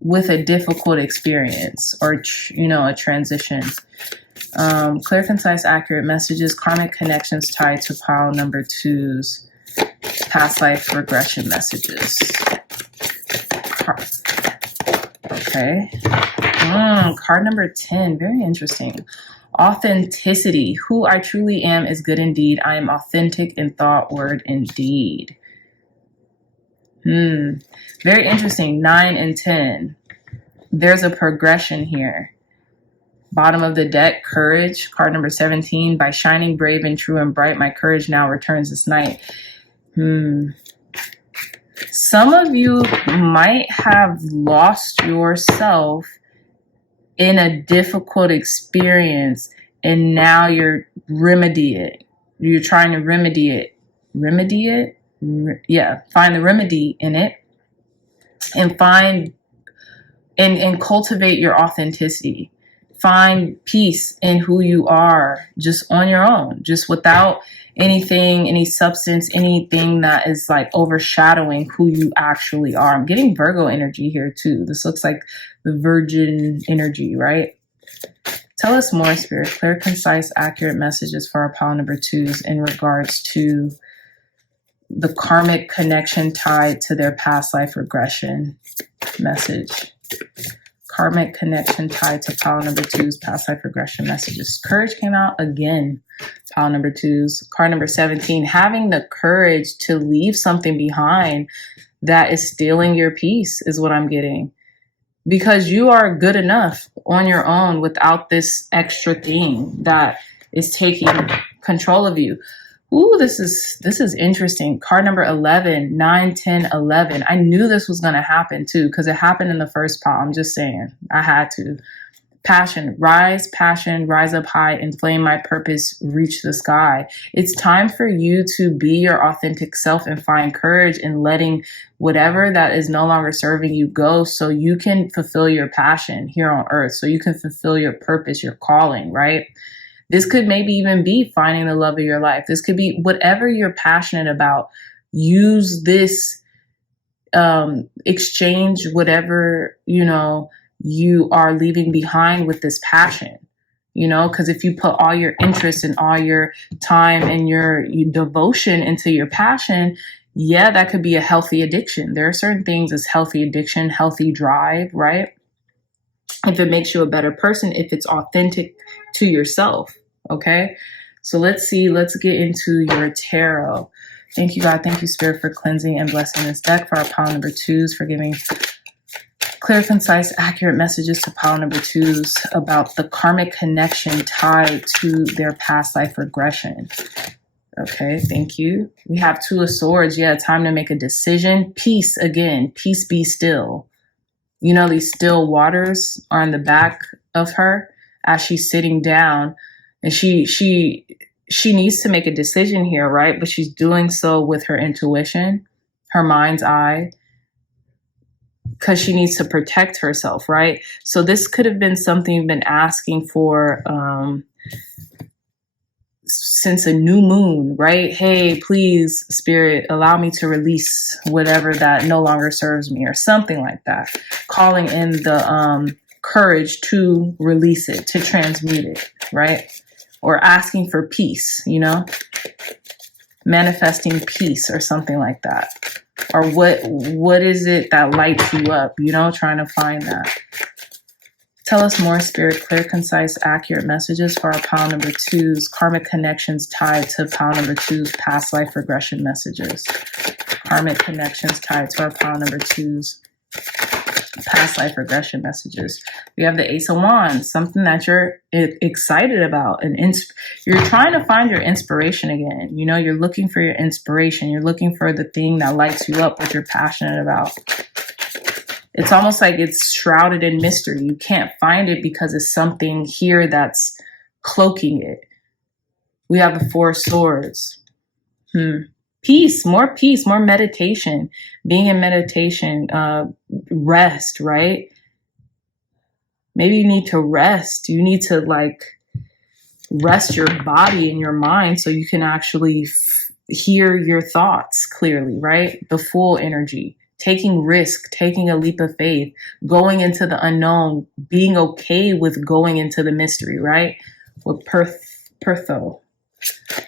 with a difficult experience or, you know, a transition. Clear, concise, accurate messages. Karmic connections tied to pile number 2's past life regression messages. Okay. Card number 10. Very interesting. Authenticity. Who I truly am is good indeed. I am authentic in thought, word, and deed. Very interesting. 9 and 10. There's a progression here. Bottom of the deck, courage. Card number 17. By shining brave and true and bright, my courage now returns this night. Some of you might have lost yourself in a difficult experience, and now you're You're trying to remedy it. Yeah, find the remedy in it, and find and cultivate your authenticity. Find peace in who you are, just on your own, just without anything, any substance, anything that is like overshadowing who you actually are. I'm getting Virgo energy here too. This looks like the Virgin energy, right? Tell us more, Spirit. Clear, concise, accurate messages for our pile number 2s in regards to the karmic connection tied to their past life regression message. Karmic connection tied to pile number 2's past life regression messages. Courage came out again. Pile number 2's. Card number 17. Having the courage to leave something behind that is stealing your peace is what I'm getting. Because you are good enough on your own without this extra thing that is taking control of you. Ooh, this is interesting. Card number 11, 9, 10, 11. I knew this was going to happen too, because it happened in the first pile. I'm just saying. I had to. Passion, rise up high, inflame my purpose, reach the sky. It's time for you to be your authentic self and find courage in letting whatever that is no longer serving you go, so you can fulfill your passion here on earth, so you can fulfill your purpose, your calling, right? This could maybe even be finding the love of your life. This could be whatever you're passionate about. Use this, exchange whatever, you are leaving behind with this passion, because if you put all your interest and all your time and your devotion into your passion, yeah, that could be a healthy addiction. There are certain things as healthy addiction, healthy drive, right? If it makes you a better person, if it's authentic to yourself. Okay, so let's get into your tarot. Thank you, God. Thank you, Spirit, for cleansing and blessing this deck. For our pile number 2s, for giving clear, concise, accurate messages to pile number 2s about the karmic connection tied to their past life regression. Okay, thank you. We have 2 of Swords. Yeah, time to make a decision. Peace again. Peace, be still. These still waters are in the back of her as she's sitting down. And she needs to make a decision here, right? But she's doing so with her intuition, her mind's eye, because she needs to protect herself, right? So this could have been something you've been asking for since a new moon, right? Hey, please, Spirit, allow me to release whatever that no longer serves me, or something like that. Calling in the courage to release it, to transmute it, right? Or asking for peace, manifesting peace or something like that. Or what is it that lights you up, trying to find that. Tell us more, Spirit. Clear, concise, accurate messages for our pile number 2's karmic connections tied to pile number 2's past life regression messages. Karmic connections tied to our pile number 2's past life regression messages. We have the Ace of Wands, something that you're excited about, and you're trying to find your inspiration again. You're looking for your inspiration. You're looking for the thing that lights you up, what you're passionate about. It's almost like it's shrouded in mystery. You can't find it because it's something here that's cloaking it. We have the 4 of Swords. Peace, more meditation, being in meditation, rest, right? Maybe you need to rest. You need to rest your body and your mind so you can actually hear your thoughts clearly, right? The full energy, taking risk, taking a leap of faith, going into the unknown, being okay with going into the mystery, right? With Pertho.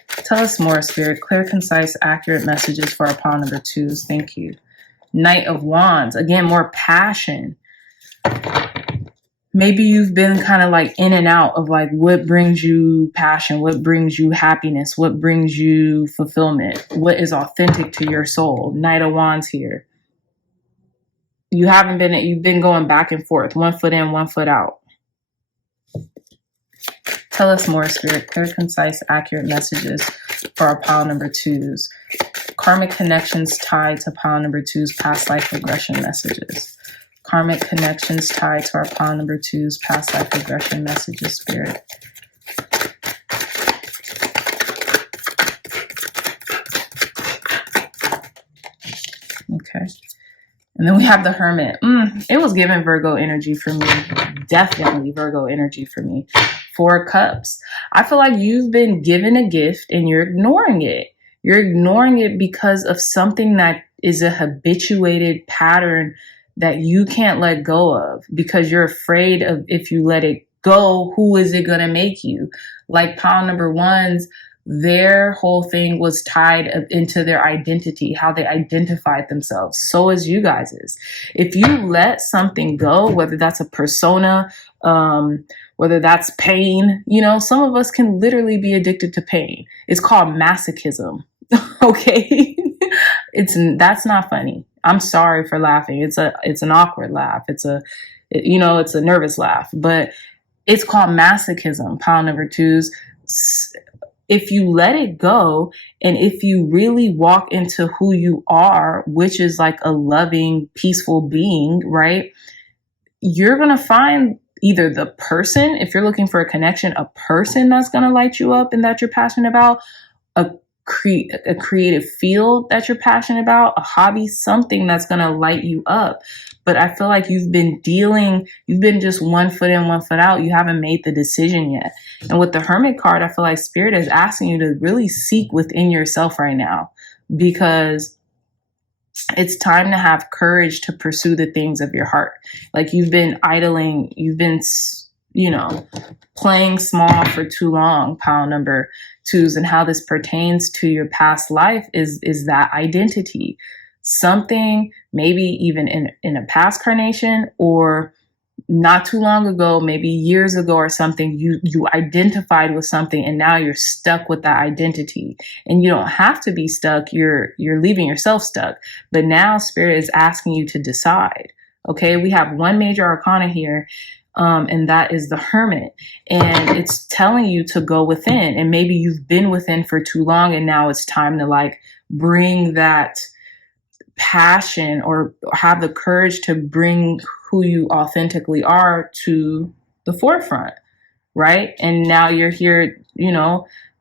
Tell us more, Spirit. Clear, concise, accurate messages for our pile number 2s. Thank you. Knight of Wands. Again, more passion. maybe you've been kind of like in and out of like what brings you passion, what brings you happiness, what brings you fulfillment, what is authentic to your soul. Knight of Wands here. You've been going back and forth, 1 foot in, 1 foot out. Tell us more, Spirit. Clear, concise, accurate messages for our pile number 2s. Karmic connections tied to pile number 2's past life regression messages. Karmic connections tied to our pile number 2's past life regression messages, Spirit. Okay. And then we have the Hermit. It was given Virgo energy for me. Definitely Virgo energy for me. 4 Cups. I feel like you've been given a gift and you're ignoring it. You're ignoring it because of something that is a habituated pattern that you can't let go of, because you're afraid of, if you let it go, who is it going to make you? Like pile number 1's, their whole thing was tied into their identity, how they identified themselves. So is you guys's. If you let something go, whether that's a persona, whether that's pain, you know, some of us can literally be addicted to pain. It's called masochism. Okay. That's not funny. I'm sorry for laughing. It's an awkward laugh. It's a nervous laugh, but it's called masochism. Pile number 2's. If you let it go, and if you really walk into who you are, which is like a loving, peaceful being, right? You're going to find either the person, if you're looking for a connection, a person that's going to light you up and that you're passionate about, a creative field that you're passionate about, a hobby, something that's going to light you up. But I feel like you've been just 1 foot in, 1 foot out. You haven't made the decision yet. And with the Hermit card, I feel like Spirit is asking you to really seek within yourself right now, because it's time to have courage to pursue the things of your heart. Like you've been idling, you've been, playing small for too long, pile number 2's, and how this pertains to your past life is that identity. Something maybe even in a past carnation, or not too long ago, maybe years ago or something, you identified with something and now you're stuck with that identity. And you don't have to be stuck. You're leaving yourself stuck. But now Spirit is asking you to decide. Okay, we have 1 major arcana here, and that is the Hermit. And it's telling you to go within. And maybe you've been within for too long, and now it's time to like bring that passion or have the courage to bring who you authentically are to the forefront, right? And now you're here,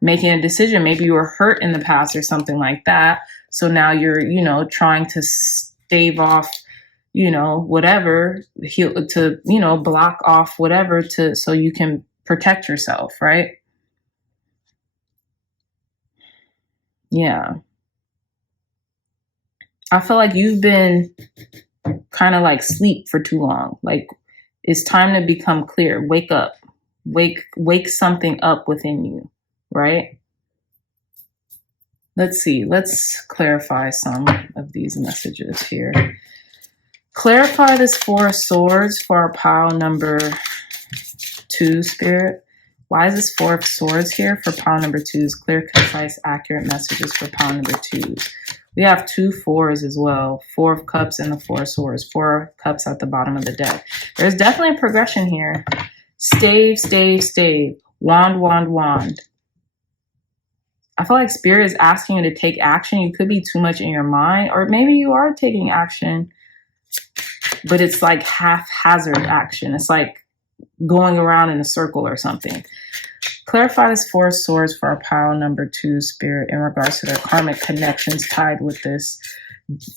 making a decision. Maybe you were hurt in the past or something like that. So now you're, trying to stave off, whatever, to, block off whatever so you can protect yourself, right? Yeah. I feel like you've been kind of like sleep for too long. Like it's time to become clear. Wake up. Wake something up within you, right? Let's see. Let's clarify some of these messages here. Clarify this 4 of Swords for our pile number 2, Spirit. Why is this 4 of Swords here for pile number 2's? Clear, concise, accurate messages for pile number 2's. We have 2 4s as well. 4 of Cups and the 4 of Swords. 4 Cups at the bottom of the deck. There's definitely a progression here. Stave, stave, stave. Wand, wand, wand. I feel like Spirit is asking you to take action. You could be too much in your mind, or maybe you are taking action, but it's like haphazard action. It's like going around in a circle or something. Clarify this 4 of Swords for our pile number 2, Spirit, in regards to their karmic connections tied with this.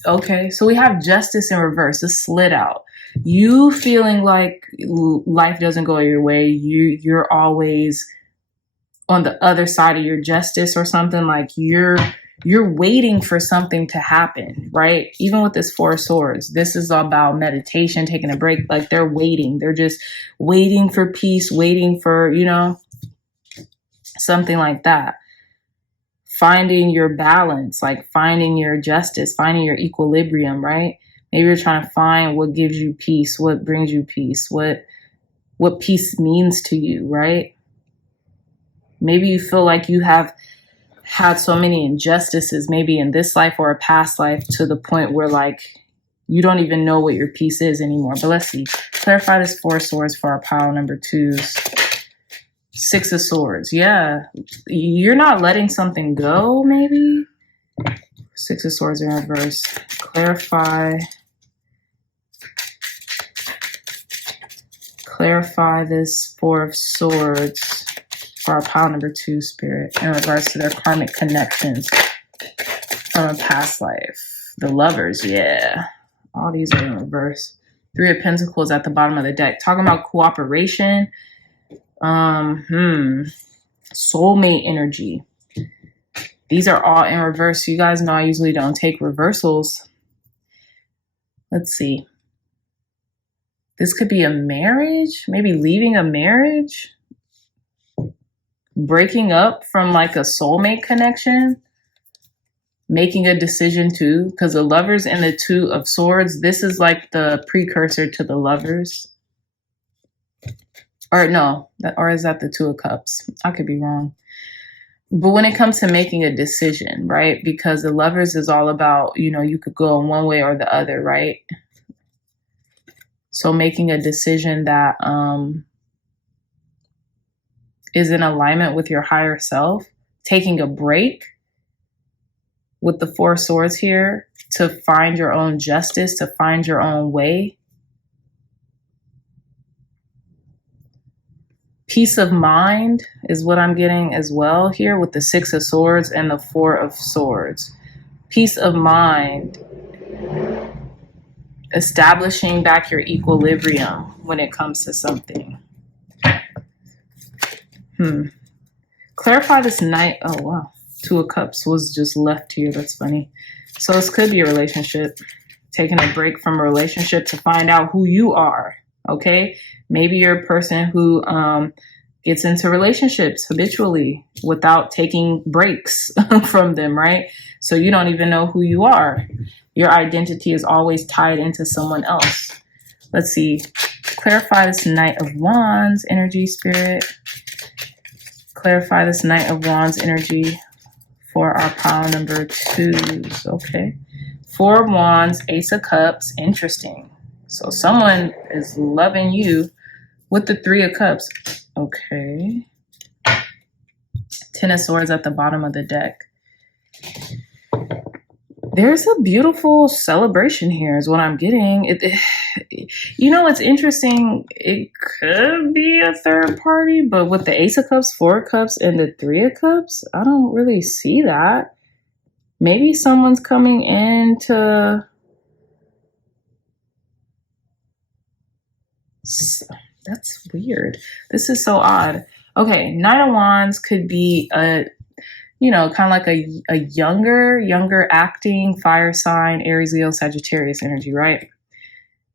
Okay, so we have Justice in reverse. This slid out. You feeling like life doesn't go your way. You're always on the other side of your justice or something. Like you're waiting for something to happen, right? Even with this 4 of Swords, this is about meditation, taking a break. Like they're waiting. They're just waiting for peace, waiting for, something like that. Finding your balance, like finding your justice, finding your equilibrium, right? Maybe you're trying to find what gives you peace, what brings you peace, what what peace means to you, right? Maybe you feel like you have had so many injustices, maybe in this life or a past life, to the point where like you don't even know what your peace is anymore. But let's see. Clarify this 4 of Swords for our pile number 2s. 6 of Swords. Yeah. You're not letting something go, maybe? 6 of Swords in reverse. Clarify this 4 of Swords for our pile number 2, Spirit, in regards to their karmic connections from a past life. The Lovers, yeah. All these are in reverse. 3 of Pentacles at the bottom of the deck. Talking about cooperation. Soulmate energy. These are all in reverse. You guys know I usually don't take reversals. Let's see. This could be a marriage. Maybe leaving a marriage. Breaking up from like a soulmate connection. Making a decision too, because the Lovers and the 2 of Swords, this is like the precursor to the Lovers. Or no, or is that the 2 of Cups? I could be wrong. But when it comes to making a decision, right? Because the Lovers is all about, you know, you could go in one way or the other, right? So making a decision that is in alignment with your higher self, taking a break with the 4 of Swords here to find your own justice, to find your own way. Peace of mind is what I'm getting as well here with the 6 of Swords and the 4 of Swords. Peace of mind. Establishing back your equilibrium when it comes to something. Clarify this Knight. Oh, wow. 2 of Cups was just left here. That's funny. So this could be a relationship. Taking a break from a relationship to find out who you are. Okay? Maybe you're a person who gets into relationships habitually without taking breaks from them, right? So you don't even know who you are. Your identity is always tied into someone else. Let's see. Clarify this Knight of Wands energy, Spirit. Clarify this Knight of Wands energy for our pile number 2s. Okay. 4 of Wands, Ace of Cups. Interesting. So someone is loving you with the 3 of Cups. Okay. 10 of Swords at the bottom of the deck. There's a beautiful celebration here is what I'm getting. You know, it's interesting. It could be a third party, but with the Ace of Cups, 4 of Cups, and the 3 of Cups, I don't really see that. Maybe someone's coming in to... That's weird. This is so odd. Okay, Knight of Wands could be a, you know, kind of like a younger acting fire sign, Aries, Leo, Sagittarius energy, right?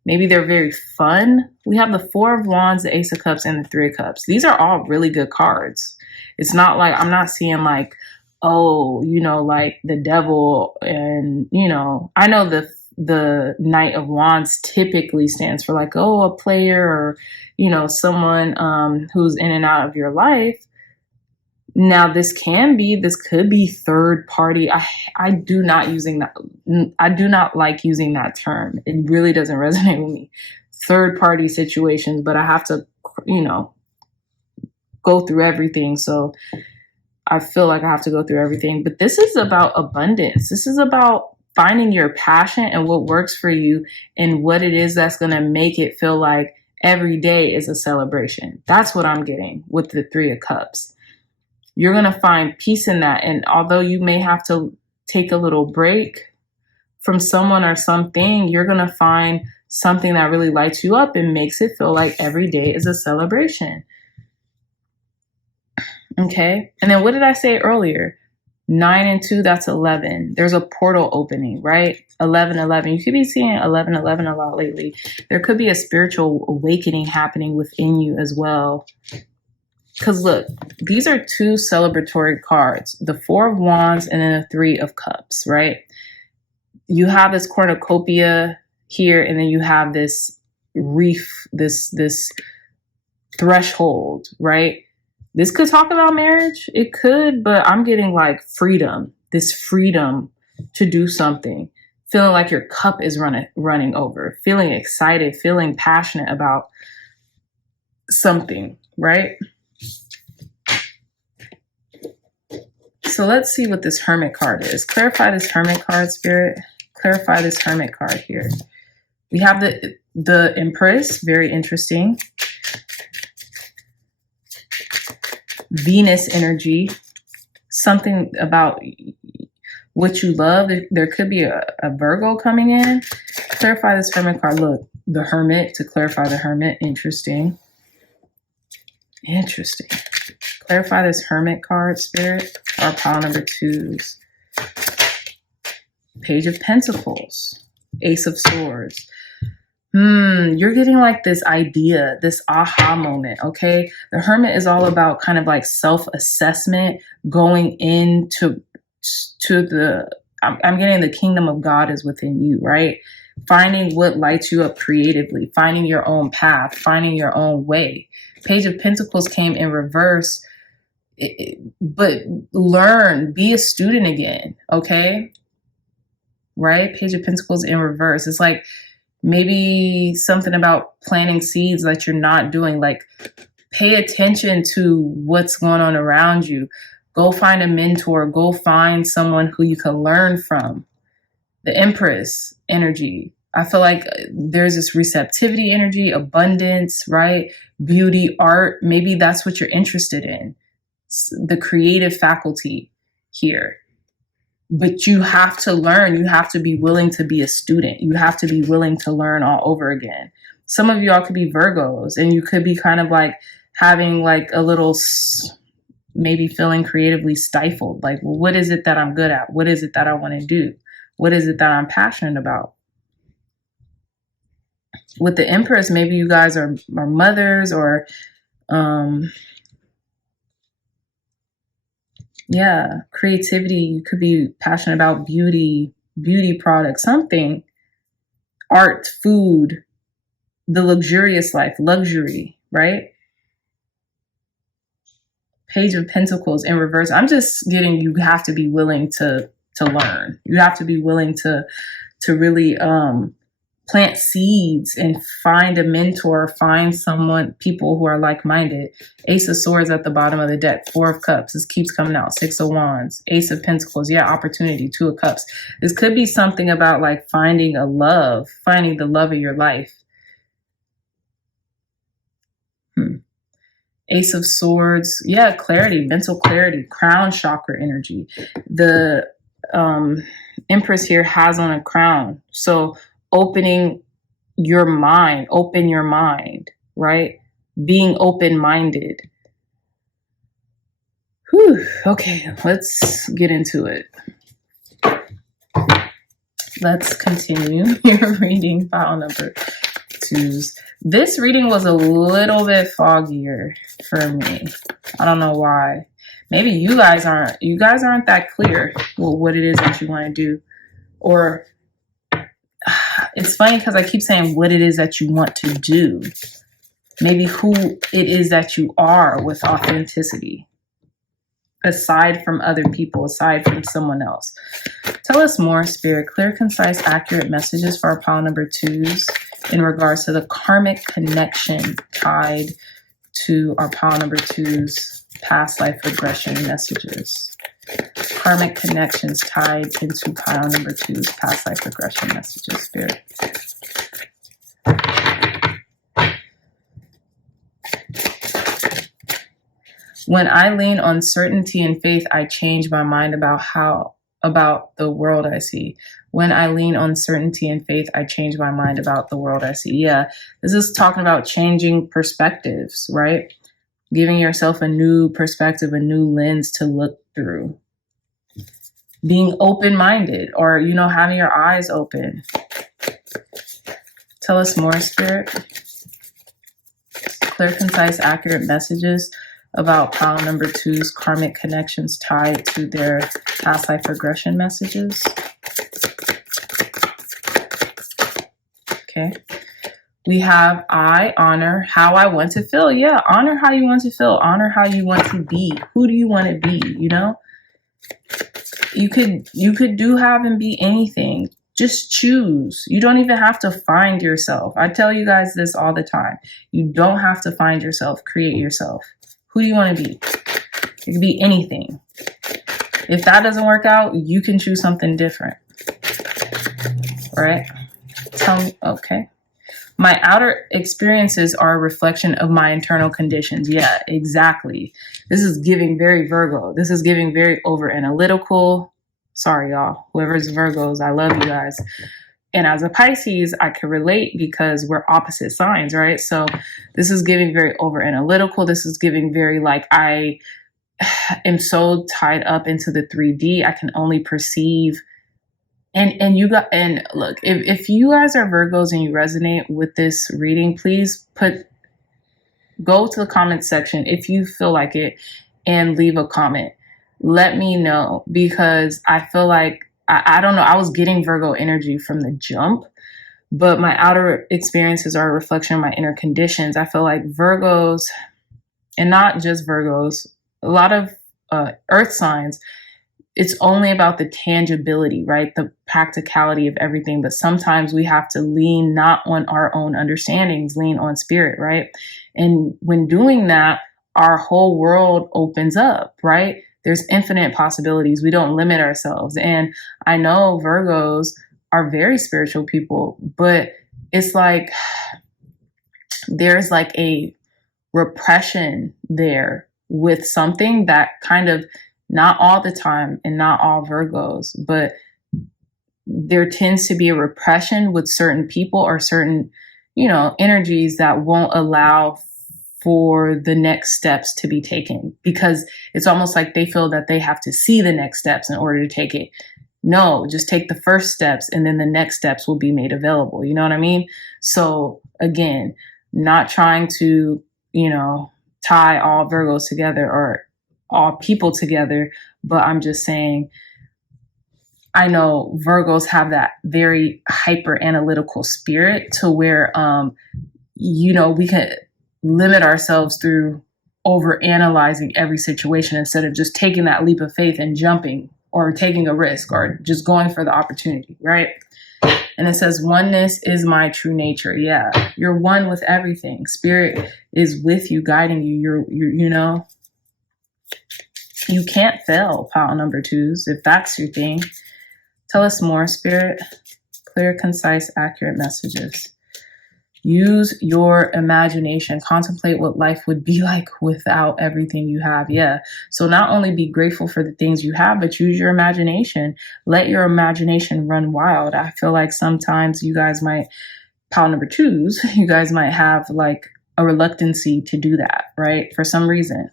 Maybe they're very fun. We have the 4 of Wands, the Ace of Cups, and the 3 of Cups. These are all really good cards. It's not like, I'm not seeing like, oh, you know, like the devil and, you know, I know the Knight of Wands typically stands for like, oh, a player or, you know, someone who's in and out of your life. Now, this could be third party. I do not like using that term. It really doesn't resonate with me. Third party situations, but I have to, you know, go through everything. So I feel like I have to go through everything. But this is about abundance. This is about finding your passion and what works for you and what it is that's going to make it feel like every day is a celebration. That's what I'm getting with the 3 of Cups. You're going to find peace in that. And although you may have to take a little break from someone or something, you're going to find something that really lights you up and makes it feel like every day is a celebration. Okay. And then what did I say earlier? 9 and 2, that's 11. There's a portal opening, right? 11, 11. You could be seeing 11, 11 a lot lately. There could be a spiritual awakening happening within you as well. Because look, these are 2 celebratory cards, the 4 of Wands and then the 3 of Cups, right? You have this cornucopia here, and then you have this reef, this threshold, right? This could talk about marriage. It could, but I'm getting like freedom, this freedom to do something, feeling like your cup is running over, feeling excited, feeling passionate about something, right? So let's see what this Hermit card is. Clarify this Hermit card, Spirit. Clarify this Hermit card here. We have the Empress, very interesting. Venus energy, something about what you love. There could be a Virgo coming in. Clarify this Hermit card. Look, the Hermit, to clarify the Hermit. Interesting. Interesting. Clarify this Hermit card, Spirit. Our pile number 2s. Page of Pentacles. Ace of Swords. You're getting like this idea, this aha moment, okay? The Hermit is all about kind of like self-assessment, going into I'm getting the kingdom of God is within you, right? Finding what lights you up creatively, finding your own path, finding your own way. Page of Pentacles came in reverse, but learn, be a student again, okay? Right? Page of Pentacles in reverse. It's like maybe something about planting seeds that you're not doing. Like, pay attention to what's going on around you. Go find a mentor. Go find someone who you can learn from. The Empress energy. I feel like there's this receptivity energy, abundance, right? Beauty, art. Maybe that's what you're interested in. The creative faculty here. But you have to learn. You have to be willing to be a student. You have to be willing to learn all over again. Some of y'all could be Virgos, and you could be kind of like having like a little, maybe feeling creatively stifled. Like, well, what is it that I'm good at? What is it that I want to do? What is it that I'm passionate about? With the Empress, maybe you guys are mothers, or yeah, creativity. You could be passionate about beauty products, something, art, food, the luxurious life, luxury, right? Page of Pentacles in reverse. I'm just getting, you have to be willing to learn. You have to be willing to really plant seeds and find a mentor, find someone, people who are like-minded. Ace of Swords at the bottom of the deck, 4 of Cups. This keeps coming out. 6 of Wands, Ace of Pentacles. Yeah, opportunity, 2 of Cups. This could be something about like finding a love, finding the love of your life. Ace of Swords. Yeah, clarity, mental clarity, crown chakra energy. The Empress here has on a crown. So opening your mind, open your mind, right? Being open-minded. Whew. Okay, let's get into it. Let's continue your reading, file number 2s. This reading was a little bit foggier for me. I don't know why. Maybe you guys aren't that clear what it is that you want to do. Or it's funny because I keep saying what it is that you want to do. Maybe who it is that you are with authenticity. Aside from other people, aside from someone else. Tell us more, Spirit. Clear, concise, accurate messages for our pile number 2s in regards to the karmic connection tied to our pile number 2s past life regression messages. Karmic connections tied into pile number 2's past life regression messages, Spirit. When I lean on certainty and faith, I change my mind about the world I see. When I lean on certainty and faith, I change my mind about the world I see. Yeah, this is talking about changing perspectives, right? Giving yourself a new perspective, a new lens to look through. Being open-minded, or, having your eyes open. Tell us more, Spirit. Clear, concise, accurate messages about pile number 2's karmic connections tied to their past life regression messages. Okay. We have I honor how I want to feel. Yeah, honor how you want to feel. Honor how you want to be. Who do you want to be, you know? You could do, have, and be anything. Just choose. You don't even have to find yourself. I tell you guys this all the time. You don't have to find yourself. Create yourself. Who do you want to be? It could be anything. If that doesn't work out, you can choose something different. All right? Tell me, okay. My outer experiences are a reflection of my internal conditions. Yeah, exactly. This is giving very Virgo. This is giving very over analytical. Sorry, y'all. Whoever's Virgos, I love you guys. And as a Pisces, I can relate because we're opposite signs, right? So this is giving very over analytical. This is giving very like I am so tied up into the 3D. I can only perceive. And you got, and look, if you guys are Virgos and you resonate with this reading, please go to the comment section if you feel like it and leave a comment. Let me know, because I feel like, I don't know, I was getting Virgo energy from the jump, but my outer experiences are a reflection of my inner conditions. I feel like Virgos, and not just Virgos, a lot of earth signs, it's only about the tangibility, right? The practicality of everything. But sometimes we have to lean not on our own understandings, lean on spirit, right? And when doing that, our whole world opens up, right? There's infinite possibilities. We don't limit ourselves. And I know Virgos are very spiritual people, but it's like there's like a repression there with something that kind of, not all the time and not all Virgos, but there tends to be a repression with certain people or certain, you know, energies that won't allow for the next steps to be taken, because it's almost like they feel that they have to see the next steps in order to take it. No, just take the first steps and then the next steps will be made available. You know what I mean? So again, not trying to, you know, tie all Virgos together or all people together, but I'm just saying, I know Virgos have that very hyper analytical spirit to where, you know, we can limit ourselves through over analyzing every situation instead of just taking that leap of faith and jumping or taking a risk or just going for the opportunity, right? And it says, oneness is my true nature. Yeah, you're one with everything. Spirit is with you, guiding you. You're you know, you can't fail, pile number twos, if that's your thing. Tell us more, Spirit. Clear, concise, accurate messages. Use your imagination. Contemplate what life would be like without everything you have. Yeah. So not only be grateful for the things you have, but use your imagination. Let your imagination run wild. I feel like sometimes you guys might, pile number twos, you guys might have like a reluctancy to do that, right? For some reason.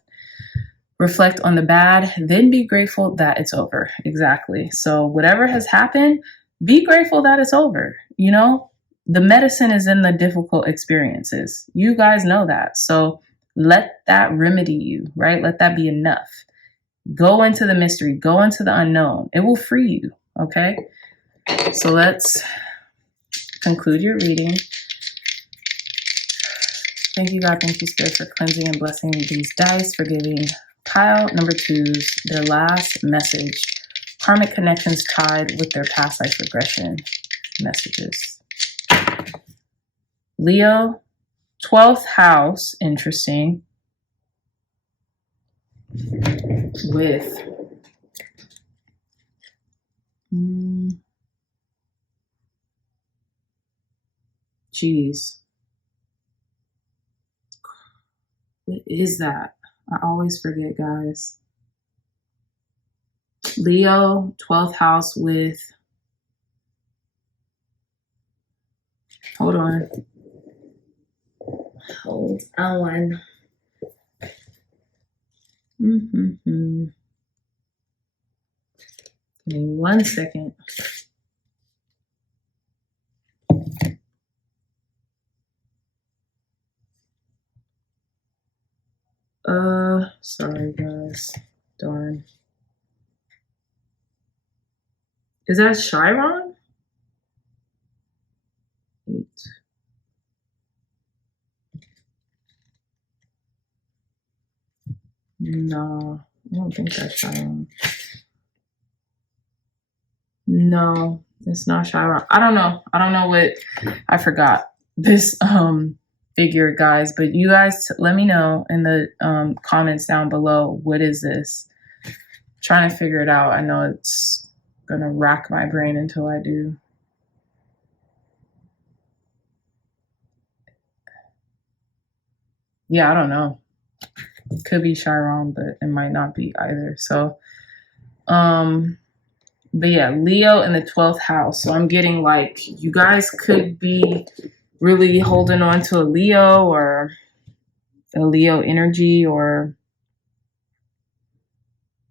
Reflect on the bad, then be grateful that it's over. Exactly. So whatever has happened, be grateful that it's over. You know, the medicine is in the difficult experiences. You guys know that. So let that remedy you, right? Let that be enough. Go into the mystery, go into the unknown. It will free you. Okay. So let's conclude your reading. Thank you, God. Thank you, Spirit, for cleansing and blessing these dice, for giving pile number twos their last message. Karmic connections tied with their past life regression messages. Leo, 12th house, interesting, with geez, what is that? I always forget, guys. Leo, 12th house with, hold on. Give me 1 second. Sorry, guys. Darn. Is that Chiron? 8. No, I don't think that's Chiron. No, it's not Chiron. I don't know. I don't know what, I forgot this figure, guys, but you guys let me know in the comments down below. What is this? I'm trying to figure it out. I know it's gonna rack my brain until I do. Yeah, I don't know. It could be Chiron, but it might not be either. So, but yeah, Leo in the 12th house. So I'm getting like, you guys could be really holding on to a Leo or a Leo energy, or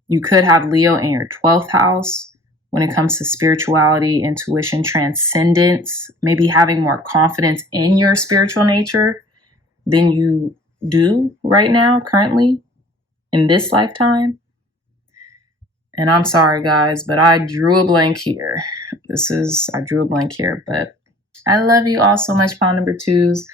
you could have Leo in your 12th house when it comes to spirituality, intuition, transcendence, maybe having more confidence in your spiritual nature than you do right now, currently, in this lifetime. And I'm sorry, guys, but I drew a blank here. I drew a blank here, but I love you all so much, pile number twos.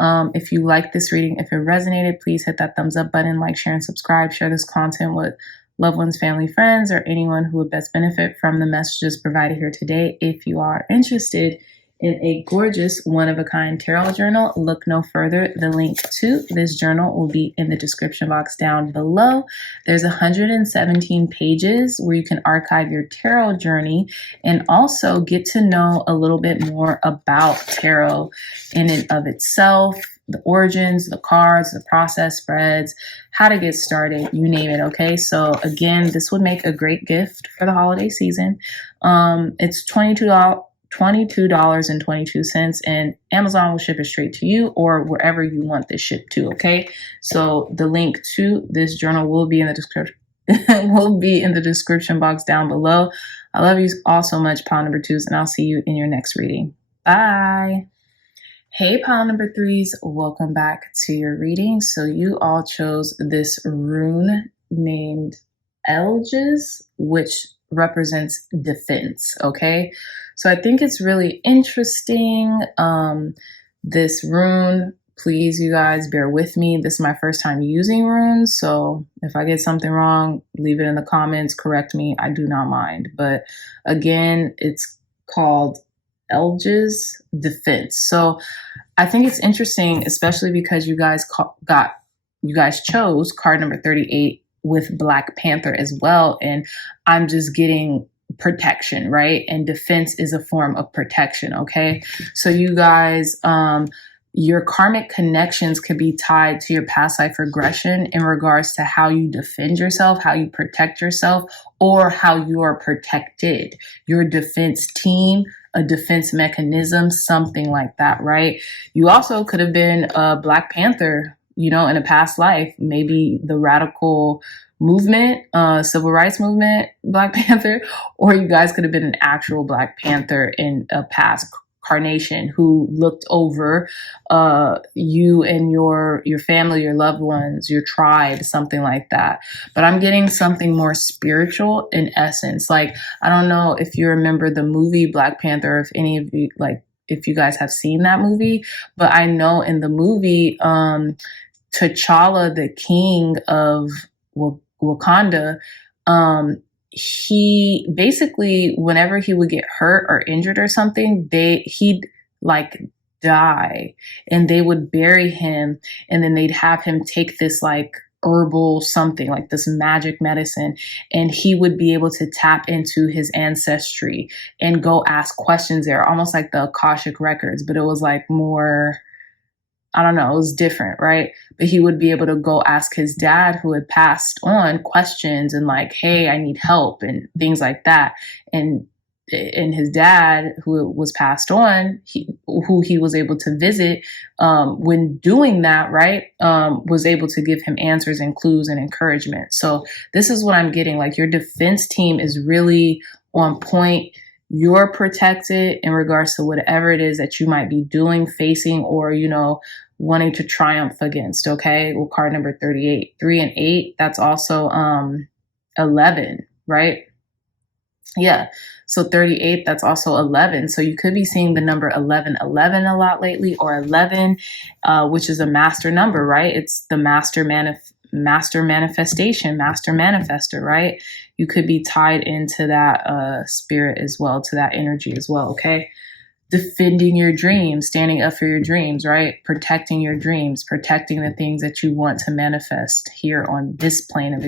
If you like this reading, if it resonated, please hit that thumbs up button, like, share, and subscribe. Share this content with loved ones, family, friends, or anyone who would best benefit from the messages provided here today. If you are interested in a gorgeous one-of-a-kind tarot journal, look no further. The link to this journal will be in the description box down below. There's 117 pages where you can archive your tarot journey and also get to know a little bit more about tarot in and of itself, the origins, the cards, the process, spreads, how to get started, you name it. Okay, so again, this would make a great gift for the holiday season. It's $22.22, and Amazon will ship it straight to you or wherever you want this shipped to. Okay, so the link to this journal will be in the description box down below. I love you all so much, pile number twos, and I'll see you in your next reading. Bye. Hey, pile number threes, welcome back to your reading. So you all chose this rune named Elges, which represents defense. Okay, so I think it's really interesting. This rune, please, you guys, bear with me. This is my first time using runes, so if I get something wrong, leave it in the comments, correct me. I do not mind. But again, it's called Elges Defense. So I think it's interesting, especially because you guys chose card number 38 with Black Panther as well. And I'm just getting protection, right? And defense is a form of protection. Okay. So you guys, your karmic connections could be tied to your past life regression in regards to how you defend yourself, how you protect yourself, or how you are protected. Your defense team, a defense mechanism, something like that, right? You also could have been a Black Panther, you know, in a past life, maybe the radical movement, civil rights movement, Black Panther, or you guys could have been an actual Black Panther in a past incarnation who looked over you and your family, your loved ones, your tribe, something like that. But I'm getting something more spiritual in essence. Like, I don't know if you remember the movie Black Panther, if any of you, like, if you guys have seen that movie, but I know in the movie, T'Challa, the king of Wakanda, he basically, whenever he would get hurt or injured or something, he'd like die, and they would bury him, and then they'd have him take this like herbal something, like this magic medicine, and he would be able to tap into his ancestry and go ask questions there, almost like the Akashic records, but it was like more, I don't know, it was different, right? But he would be able to go ask his dad, who had passed on, questions and like, hey, I need help and things like that. And his dad, who was passed on, who he was able to visit, when doing that, right, was able to give him answers and clues and encouragement. So this is what I'm getting. Like, your defense team is really on point. You're protected in regards to whatever it is that you might be doing, facing, or, you know, wanting to triumph against. Okay. Well, card number 38, 3 and 8, that's also 11, right? Yeah. So 38, that's also 11. So you could be seeing the number 1111 a lot lately, or 11, which is a master number, right? It's the master master manifestation, master manifester, right? You could be tied into that spirit as well, to that energy as well, okay? Defending your dreams, standing up for your dreams, right? Protecting your dreams, protecting the things that you want to manifest here on this plane of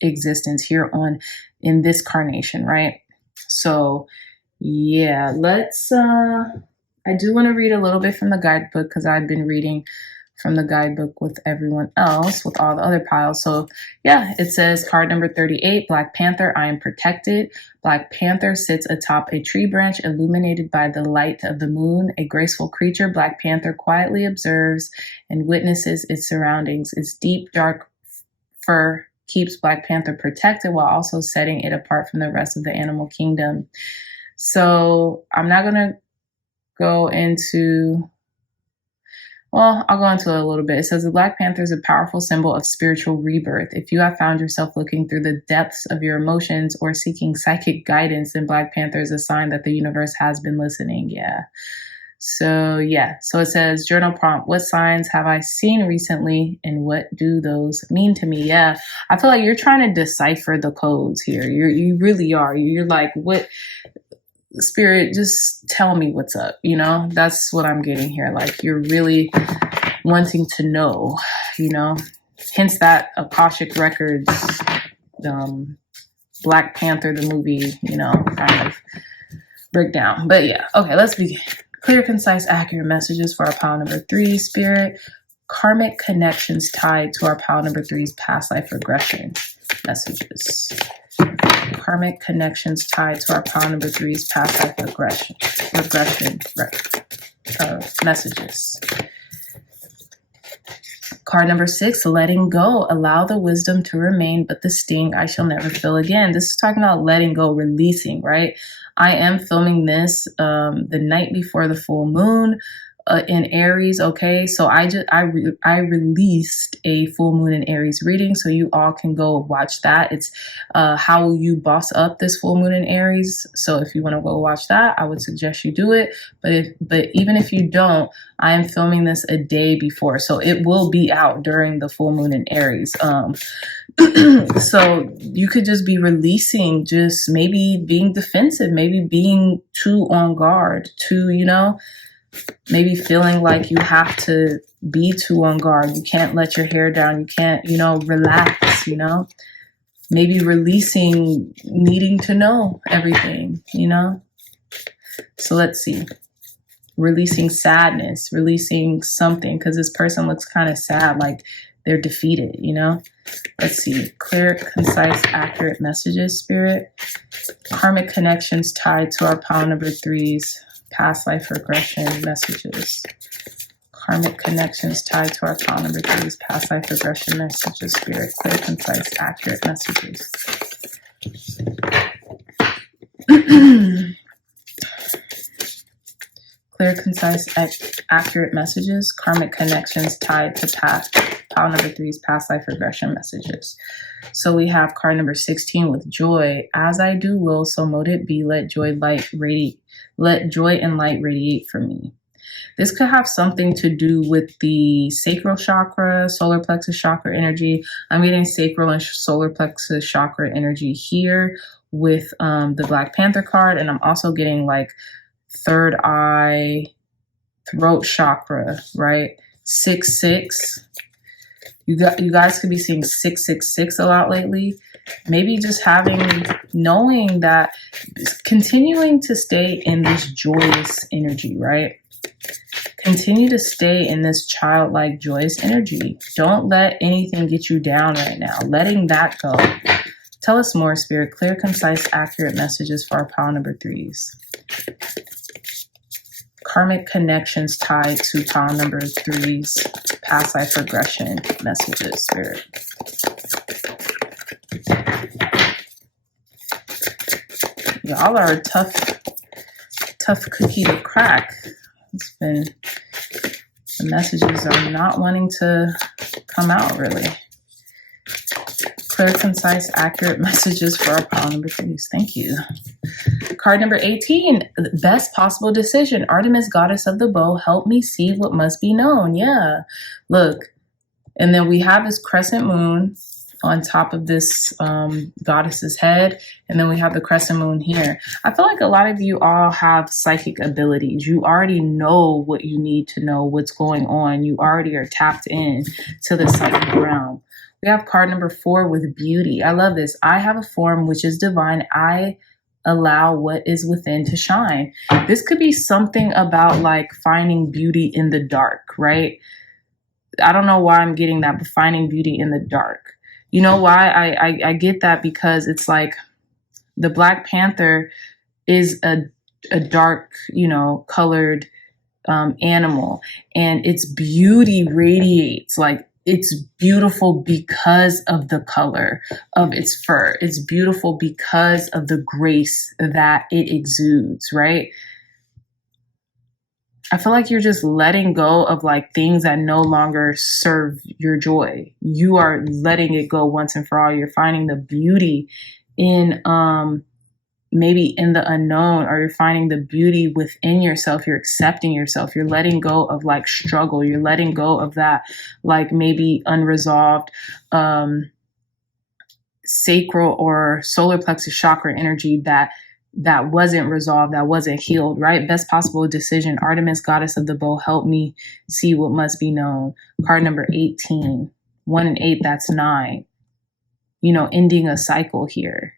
existence, here on in this carnation, right? So yeah, let's I do want to read a little bit from the guidebook, because I've been reading from the guidebook with everyone else, with all the other piles. So yeah, it says card number 38, Black Panther, I am protected. Black Panther sits atop a tree branch illuminated by the light of the moon. A graceful creature, Black Panther quietly observes and witnesses its surroundings. Its deep, dark fur keeps Black Panther protected while also setting it apart from the rest of the animal kingdom. So I'm not going to go into... Well, I'll go into it a little bit. It says the Black Panther is a powerful symbol of spiritual rebirth. If you have found yourself looking through the depths of your emotions or seeking psychic guidance, then Black Panther is a sign that the universe has been listening. Yeah. So it says journal prompt. What signs have I seen recently and what do those mean to me? Yeah. I feel like you're trying to decipher the codes here. You really are. You're like, what? Spirit, just tell me what's up, you know? That's what I'm getting here. Like, you're really wanting to know, you know? Hence that Akashic Records, Black Panther, the movie, you know, kind of breakdown. But yeah, okay, let's begin. Clear, concise, accurate messages for our pile number 3, Spirit. Karmic connections tied to our pile number 3's past life regression messages. Karmic connections tied to our pile number 3's past life regression messages. Card number 6, letting go. Allow the wisdom to remain, but the sting I shall never feel again. This is talking about letting go, releasing, right? I am filming this the night before the full moon. In Aries, okay, so I released a full moon in Aries reading, so you all can go watch that. It's how will you boss up this full moon in Aries. So if you want to go watch that, I would suggest you do it. But even if you don't, I am filming this a day before, so it will be out during the full moon in Aries. So you could just be releasing, just maybe being defensive, maybe being too on guard, too, you know. Maybe feeling like you have to be too on guard. You can't let your hair down. You can't, you know, relax, you know. Maybe releasing needing to know everything, you know. So let's see. Releasing sadness, releasing something, because this person looks kind of sad, like they're defeated, you know. Let's see. Clear, concise, accurate messages, Spirit. Karmic connections tied to our pile number 3's past life regression messages. Karmic connections tied to our pile number 3's past life regression messages, Spirit. Clear, concise, accurate messages. Clear, concise, accurate messages. Karmic connections tied to pile number 3's past life regression messages. So we have card number 16 with joy. As I do will, so mote it be. Let joy and light radiate from me. This could have something to do with the sacral chakra, solar plexus chakra energy. I'm getting sacral and solar plexus chakra energy here with the Black Panther card. And I'm also getting like third eye, throat chakra, right? 6-6. You guys could be seeing 666 a lot lately. Maybe just knowing that, continuing to stay in this joyous energy, right? Continue to stay in this childlike, joyous energy. Don't let anything get you down right now. Letting that go. Tell us more, Spirit. Clear, concise, accurate messages for our pile number 3's. Karmic connections tied to pile number 3's past life regression messages, Spirit. Y'all are a tough cookie to crack. The messages are not wanting to come out, really. Clear, concise, accurate messages for our pile number 3's. Thank you. Card number 18, best possible decision. Artemis, goddess of the bow, help me see what must be known. Yeah. Look, And then we have this crescent moon on top of this goddess's head. And then we have the crescent moon here. I feel like a lot of you all have psychic abilities. You already know what you need to know, what's going on. You already are tapped in to the psychic realm. We have card number 4 with beauty. I love this. I have a form which is divine. I allow what is within to shine. This could be something about like finding beauty in the dark, right? I don't know why I'm getting that, but finding beauty in the dark. You know why I get that? Because it's like the Black Panther is a dark, you know, colored animal, and its beauty radiates. Like, it's beautiful because of the color of its fur. It's beautiful because of the grace that it exudes, right? I feel like you're just letting go of like things that no longer serve your joy. You are letting it go once and for all. You're finding the beauty in maybe in the unknown, or you're finding the beauty within yourself. You're accepting yourself. You're letting go of like struggle. You're letting go of that like maybe unresolved sacral or solar plexus chakra energy that wasn't resolved, that wasn't healed, right? Best possible decision. Artemis, goddess of the bow, help me see what must be known. Card number 18. 1 and 8, that's 9. You know, ending a cycle here.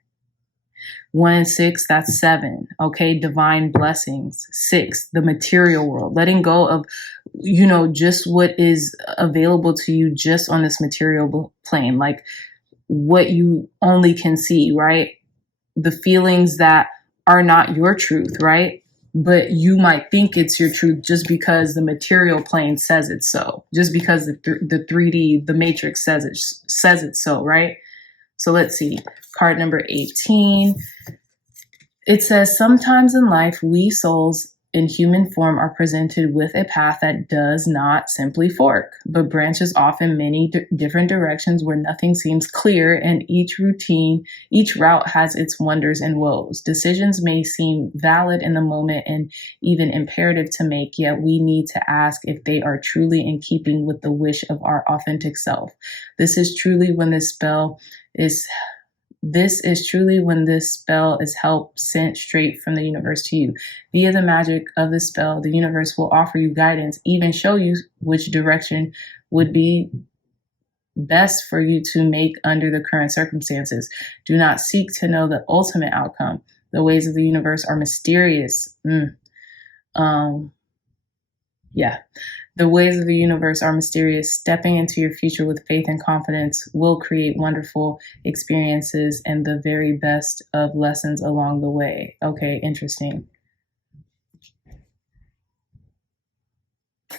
1 and 6, that's 7. Okay, divine blessings. 6, the material world. Letting go of, you know, just what is available to you just on this material plane. Like what you only can see, right? The feelings that are not your truth, right? But you might think it's your truth just because the material plane says it so, just because the 3D, the matrix says it so, right? So let's see, card number 18. It says, sometimes in life, we souls in human form are presented with a path that does not simply fork, but branches off in many different directions where nothing seems clear, and each route has its wonders and woes. Decisions may seem valid in the moment and even imperative to make, yet we need to ask if they are truly in keeping with the wish of our authentic self. This is truly when this spell is help sent straight from the universe to you. Via the magic of the spell, the universe will offer you guidance, even show you which direction would be best for you to make under the current circumstances. Do not seek to know the ultimate outcome. The ways of the universe are mysterious. The ways of the universe are mysterious. Stepping into your future with faith and confidence will create wonderful experiences and the very best of lessons along the way. Okay, interesting.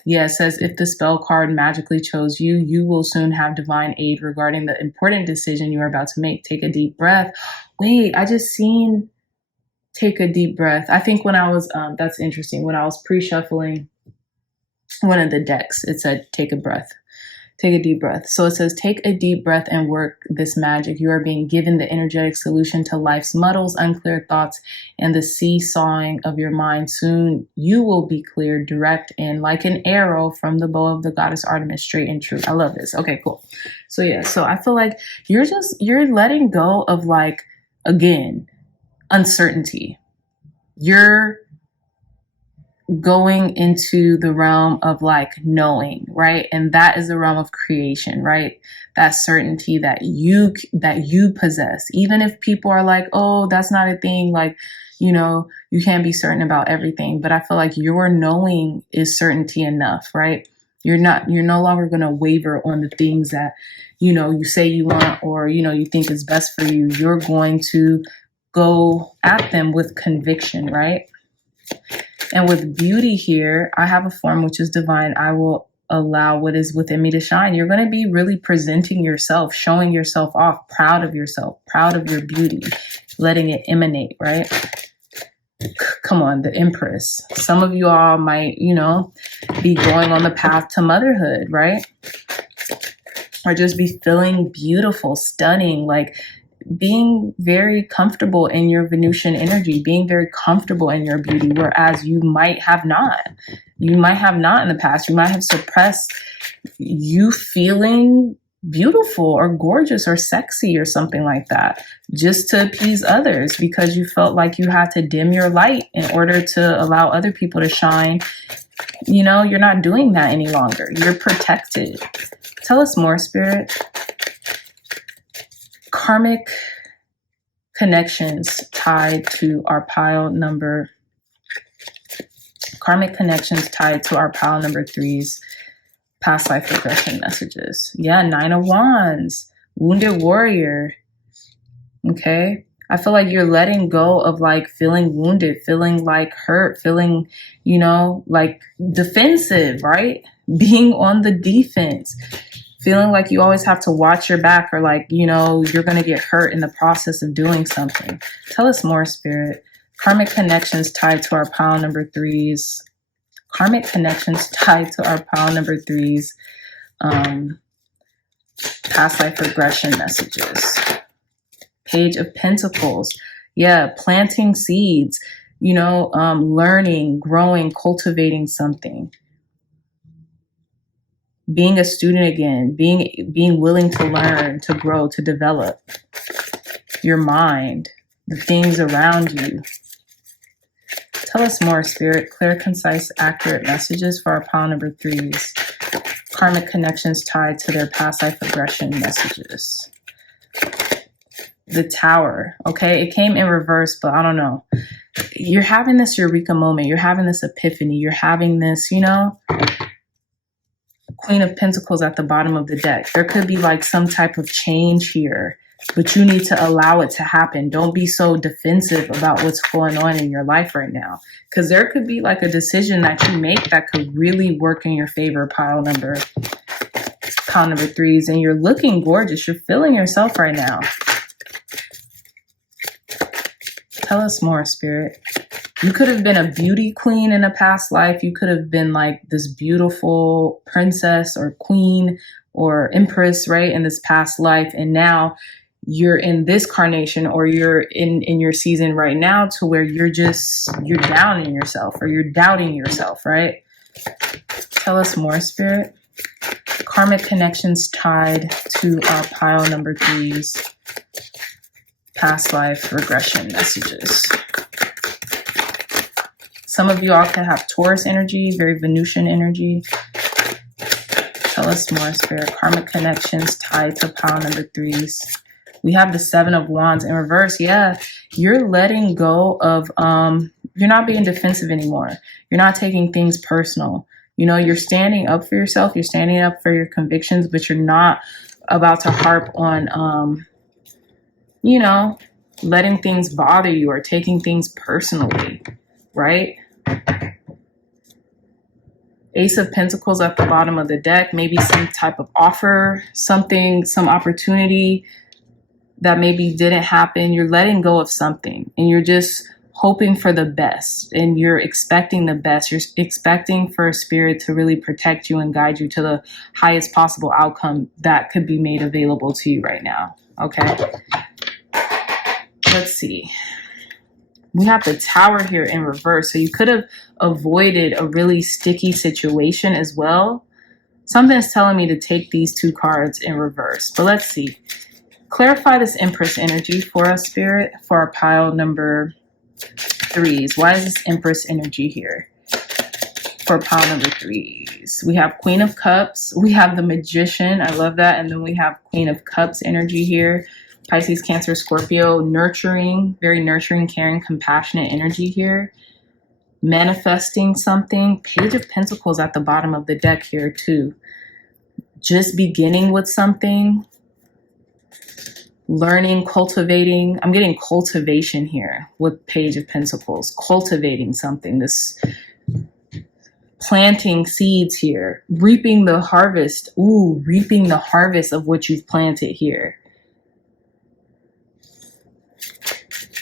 Yeah, it says, if the spell card magically chose you, you will soon have divine aid regarding the important decision you are about to make. Take a deep breath. Wait, I just seen take a deep breath. I think when I was, that's interesting, when I was pre-shuffling one of the decks, it said, take a breath. Take a deep breath. So it says, take a deep breath and work this magic. You are being given the energetic solution to life's muddles, unclear thoughts, and the seesawing of your mind. Soon you will be clear, direct, and like an arrow from the bow of the goddess Artemis, straight and true. I love this. Okay, cool. So yeah, so I feel like you're letting go of, like, again, uncertainty. You're going into the realm of like knowing, right? And that is the realm of creation, right? That certainty that you possess. Even if people are like, oh, that's not a thing, like, you know, you can't be certain about everything. But I feel like your knowing is certainty enough, right? You're no longer going to waver on the things that, you know, you say you want, or, you know, you think is best for you. You're going to go at them with conviction, right? And with beauty here, I have a form which is divine. I will allow what is within me to shine. You're going to be really presenting yourself, showing yourself off, proud of yourself, proud of your beauty, letting it emanate, right? Come on, the Empress. Some of you all might, you know, be going on the path to motherhood, right? Or just be feeling beautiful, stunning, like being very comfortable in your Venusian energy, being very comfortable in your beauty, whereas you might have not. You might have not in the past. You might have suppressed you feeling beautiful or gorgeous or sexy or something like that, just to appease others, because you felt like you had to dim your light in order to allow other people to shine. You know, you're not doing that any longer. You're protected. Tell us more, Spirit. Karmic connections tied to our pile number. Karmic connections tied to our pile number 3's past life regression messages. Yeah, 9 of Wands, wounded warrior. Okay. I feel like you're letting go of like feeling wounded, feeling like hurt, feeling, you know, like defensive, right? Being on the defense, feeling like you always have to watch your back, or like, you know, you're going to get hurt in the process of doing something. Tell us more, Spirit. Karmic connections tied to our pile number 3's. Karmic connections tied to our pile number 3's past life regression messages. Page of Pentacles. Yeah, planting seeds, you know, learning, growing, cultivating something. Being a student again, being willing to learn, to grow, to develop your mind, the things around you. Tell us more, Spirit. Clear, concise, accurate messages for our pile number 3's. Karmic connections tied to their past life regression messages. The Tower. Okay, it came in reverse, but I don't know. You're having this eureka moment. You're having this epiphany. You're having this, you know, Queen of Pentacles at the bottom of the deck. There could be like some type of change here, but you need to allow it to happen. Don't be so defensive about what's going on in your life right now, because there could be like a decision that you make that could really work in your favor, pile number 3's, and you're looking gorgeous. You're feeling yourself right now. Tell us more, Spirit. You could have been a beauty queen in a past life. You could have been like this beautiful princess or queen or empress, right, in this past life. And now you're in this carnation, or you're in your season right now to where you're down in yourself, or you're doubting yourself, right? Tell us more, Spirit. Karmic connections tied to our pile number 3's past life regression messages. Some of you all could have Taurus energy, very Venusian energy. Tell us more, Spirit. Karmic connections tied to pile number 3's. We have the 7 of Wands in reverse. Yeah, you're letting go of, you're not being defensive anymore. You're not taking things personal. You know, you're standing up for yourself. You're standing up for your convictions, but you're not about to harp on, you know, letting things bother you or taking things personally, right? Ace of Pentacles at the bottom of the deck. Maybe some type of offer, something, some opportunity that maybe didn't happen. You're letting go of something and you're just hoping for the best, and you're expecting the best. You're expecting for Spirit to really protect you and guide you to the highest possible outcome that could be made available to you right now. Okay. Let's see. We have the Tower here in reverse. So you could have avoided a really sticky situation as well. Something's telling me to take these 2 cards in reverse. But let's see. Clarify this Empress energy for us, Spirit, for our pile number 3's. Why is this Empress energy here for pile number 3's? We have Queen of Cups. We have the Magician. I love that. And then we have Queen of Cups energy here. Pisces, Cancer, Scorpio, nurturing, very nurturing, caring, compassionate energy here. Manifesting something. Page of Pentacles at the bottom of the deck here too. Just beginning with something. Learning, cultivating. I'm getting cultivation here with Page of Pentacles. Cultivating something. This planting seeds here. Reaping the harvest. Ooh, reaping the harvest of what you've planted here.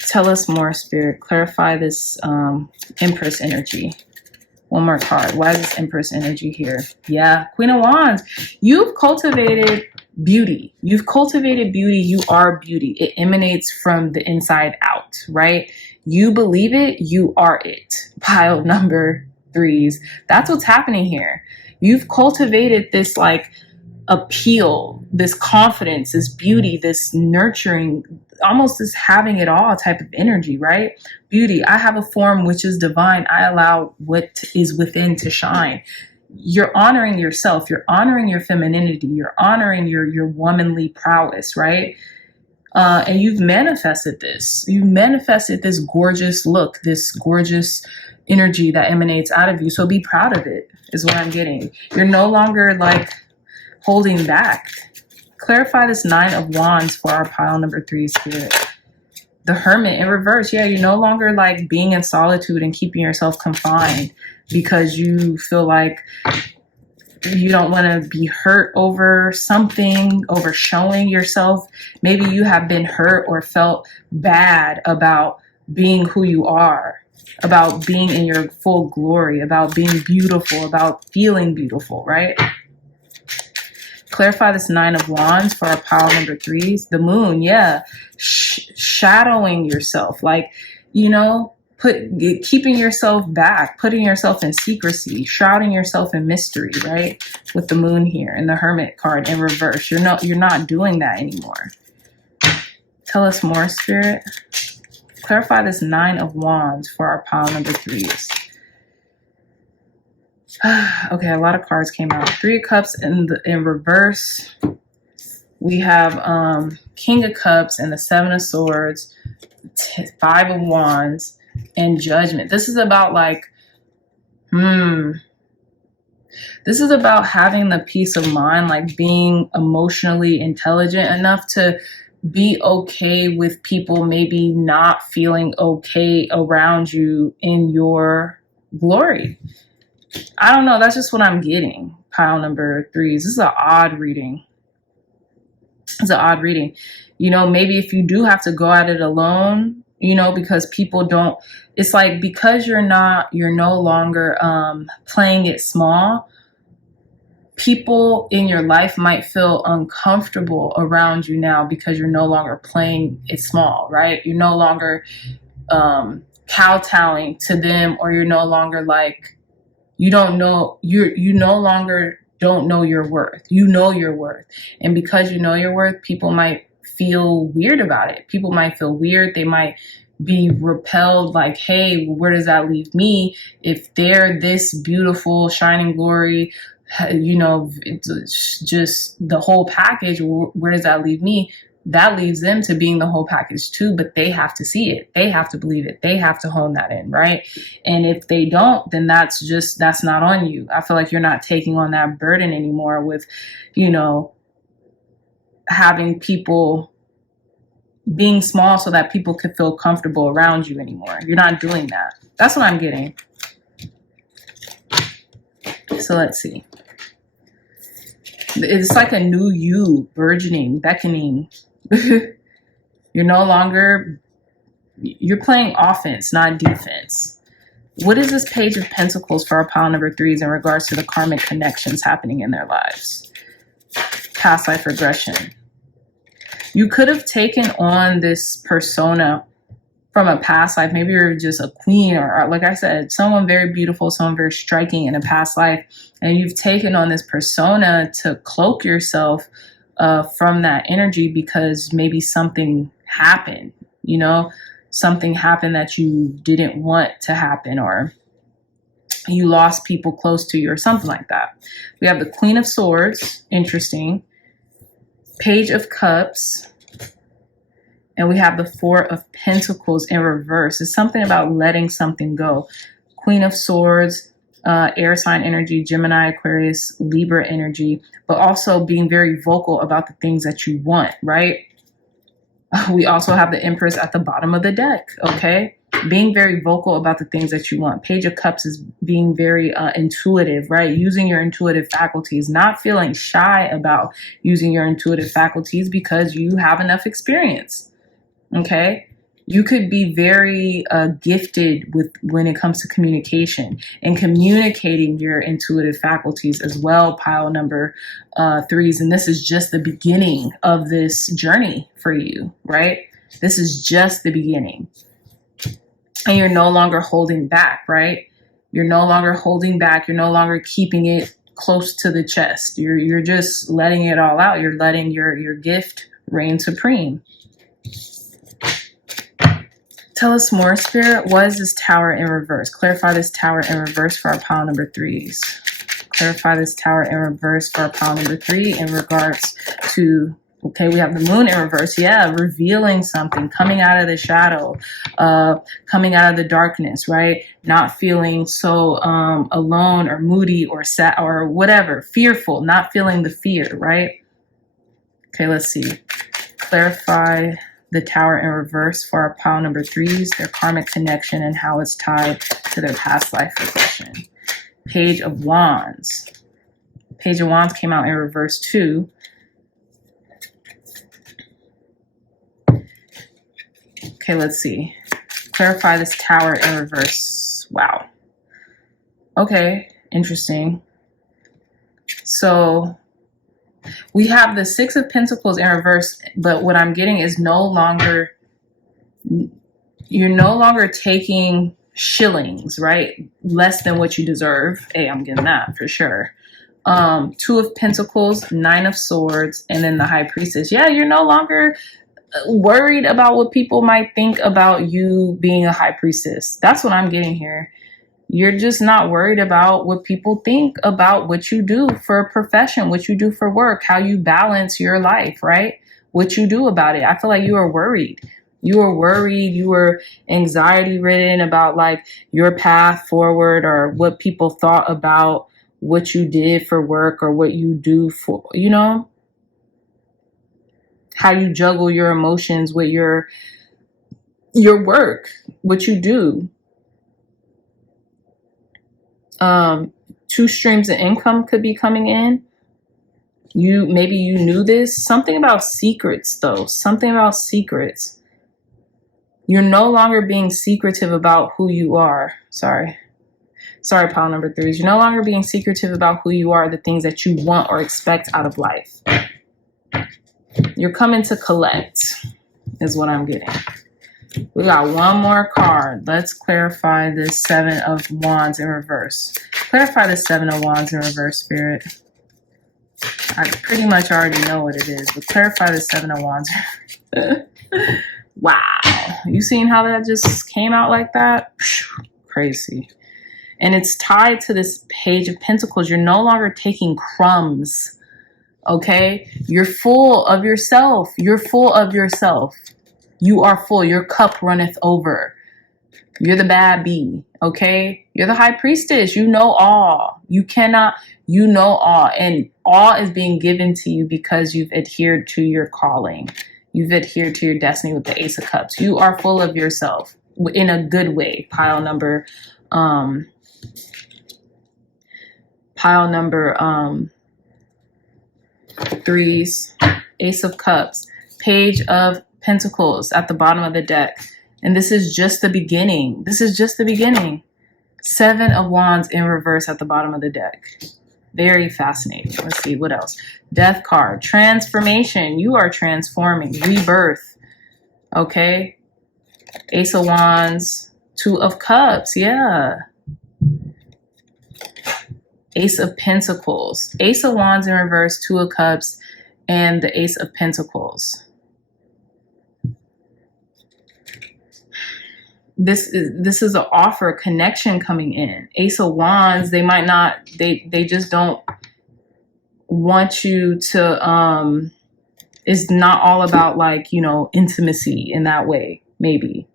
Tell us more, Spirit. Clarify this Empress energy. One more card. Why is this Empress energy here? Yeah, Queen of Wands. You've cultivated beauty. You've cultivated beauty. You are beauty. It emanates from the inside out, right? You believe it. You are it. Pile number 3s. That's what's happening here. You've cultivated this like appeal, this confidence, this beauty, this nurturing, almost this having it all type of energy, right? Beauty. I have a form which is divine. I allow what is within to shine. You're honoring yourself. You're honoring your femininity. You're honoring your womanly prowess, right? And you've manifested this. You manifested this gorgeous look, this gorgeous energy that emanates out of you. So be proud of it, is what I'm getting. You're no longer like holding back. Clarify this 9 of Wands for our pile number 3 spirit. The Hermit in reverse. Yeah, you're no longer like being in solitude and keeping yourself confined because you feel like you don't want to be hurt over something, over showing yourself. Maybe you have been hurt or felt bad about being who you are, about being in your full glory, about being beautiful, about feeling beautiful, right? Clarify this 9 of Wands for our pile number 3s. The Moon, yeah. Shadowing yourself, like, you know, keeping yourself back, putting yourself in secrecy, shrouding yourself in mystery, right? With the Moon here and the Hermit card in reverse. You're not doing that anymore. Tell us more, Spirit. Clarify this 9 of Wands for our pile number 3s. Okay, a lot of cards came out. 3 of Cups in reverse. We have King of Cups and the 7 of Swords, 5 of Wands, and Judgment. This is about like, this is about having the peace of mind, like being emotionally intelligent enough to be okay with people maybe not feeling okay around you in your glory. I don't know. That's just what I'm getting. Pile number 3s. This is an odd reading. It's an odd reading. You know, maybe if you do have to go at it alone, you know, because people don't, it's like because you're no longer playing it small, people in your life might feel uncomfortable around you now because you're no longer playing it small, right? You're no longer kowtowing to them, or you're no longer like, you no longer don't know your worth. You know your worth. And because you know your worth, people might feel weird about it. People might feel weird. They might be repelled, like, hey, where does that leave me? If they're this beautiful, shining glory, you know, it's just the whole package, where does that leave me? That leaves them to being the whole package too, but they have to see it. They have to believe it. They have to hone that in, right? And if they don't, then that's not on you. I feel like you're not taking on that burden anymore with, you know, having people being small so that people could feel comfortable around you anymore. You're not doing that. That's what I'm getting. So let's see. It's like a new you, burgeoning, beckoning. You're no longer, you're playing offense, not defense. What is this Page of Pentacles for our pile number 3s in regards to the karmic connections happening in their lives? Past life regression. You could have taken on this persona from a past life. Maybe you're just a queen, or like I said, someone very beautiful, someone very striking in a past life. And you've taken on this persona to cloak yourself from that energy because maybe something happened, you know, something happened that you didn't want to happen, or you lost people close to you or something like that. We have the Queen of Swords, interesting, Page of Cups, and we have the 4 of Pentacles in reverse. It's something about letting something go. Queen of Swords, air sign energy, Gemini, Aquarius, Libra energy, but also being very vocal about the things that you want, right? We also have the Empress at the bottom of the deck, okay? Being very vocal about the things that you want. Page of Cups is being very intuitive, right? Using your intuitive faculties, not feeling shy about using your intuitive faculties because you have enough experience, okay? You could be very gifted with when it comes to communication and communicating your intuitive faculties as well, pile number 3s. And this is just the beginning of this journey for you, right? This is just the beginning. And you're no longer holding back, right? You're no longer holding back. You're no longer keeping it close to the chest. You're just letting it all out. You're letting your gift reign supreme. Tell us more, Spirit. What is this Tower in reverse? Clarify this Tower in reverse for our pile number 3s. Clarify this Tower in reverse for our pile number 3 in regards to, okay, we have the Moon in reverse. Yeah, revealing something, coming out of the shadow, coming out of the darkness, right? Not feeling so alone or moody or sad or whatever, fearful, not feeling the fear, right? Okay, let's see. Clarify the Tower in reverse for our pile number 3s, their karmic connection and how it's tied to their past life regression. Page of Wands. Page of Wands came out in reverse too. Okay, let's see. Clarify this Tower in reverse. Wow. Okay, interesting. So we have the 6 of Pentacles in reverse, but what I'm getting is you're no longer taking shillings, right? Less than what you deserve. Hey, I'm getting that for sure. 2 of Pentacles, 9 of Swords, and then the High Priestess. Yeah, you're no longer worried about what people might think about you being a High Priestess. That's what I'm getting here. You're just not worried about what people think about what you do for a profession, what you do for work, how you balance your life, right? What you do about it. I feel like you are worried. You were worried. You were anxiety ridden about like your path forward or what people thought about what you did for work or what you do for, you know, how you juggle your emotions with your work, what you do. 2 streams of income could be coming in. Maybe you knew this. Something about secrets though. Something about secrets. You're no longer being secretive about who you are. Sorry, pile number 3s. You're no longer being secretive about who you are, the things that you want or expect out of life. You're coming to collect is what I'm getting. We got one more card. Let's clarify this 7 of Wands in reverse. Clarify the 7 of Wands in reverse, Spirit. I pretty much already know what it is, but clarify the 7 of Wands. Wow. You seen how that just came out like that? Crazy. And it's tied to this Page of Pentacles. You're no longer taking crumbs. Okay? You're full of yourself. You're full of yourself. You are full. Your cup runneth over. You're the bad bee. Okay? You're the High Priestess. You know all. You know all. And all is being given to you because you've adhered to your calling. You've adhered to your destiny with the Ace of Cups. You are full of yourself in a good way. Pile number 3s, Ace of Cups, Page of Pentacles at the bottom of the deck. And this is just the beginning. This is just the beginning. 7 of Wands in reverse at the bottom of the deck. Very fascinating. Let's see what else. Death card. Transformation. You are transforming. Rebirth. Okay. Ace of Wands. 2 of Cups. Yeah. Ace of Pentacles. Ace of Wands in reverse. 2 of Cups. And the Ace of Pentacles. This is an offer, connection coming in. Ace of Wands, they might not, they just don't want you to, it's not all about like, you know, intimacy in that way, maybe,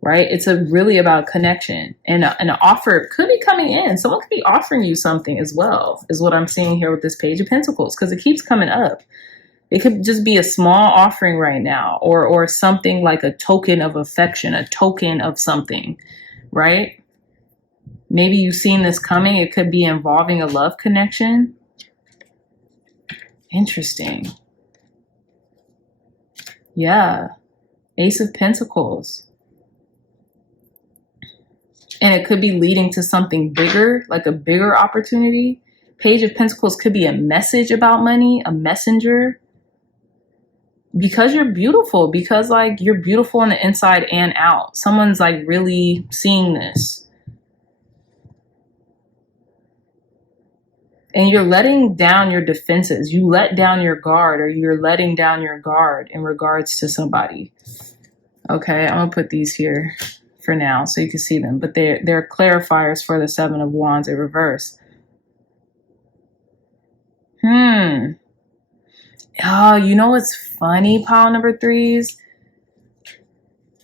right? It's really about connection, and an offer could be coming in. Someone could be offering you something as well, is what I'm seeing here with this Page of Pentacles, because it keeps coming up. It could just be a small offering right now, or something like a token of affection, a token of something, right? Maybe you've seen this coming. It could be involving a love connection. Interesting. Yeah. Ace of Pentacles. And it could be leading to something bigger, like a bigger opportunity. Page of Pentacles could be a message about money, a messenger. Because you're beautiful, because like you're beautiful on the inside and out. Someone's like really seeing this. And you're letting down your defenses. You let down your guard, or you're letting down your guard in regards to somebody. Okay, I'm gonna put these here for now so you can see them. But they're clarifiers for the Seven of Wands in reverse. Oh, you know what's funny, pile number threes?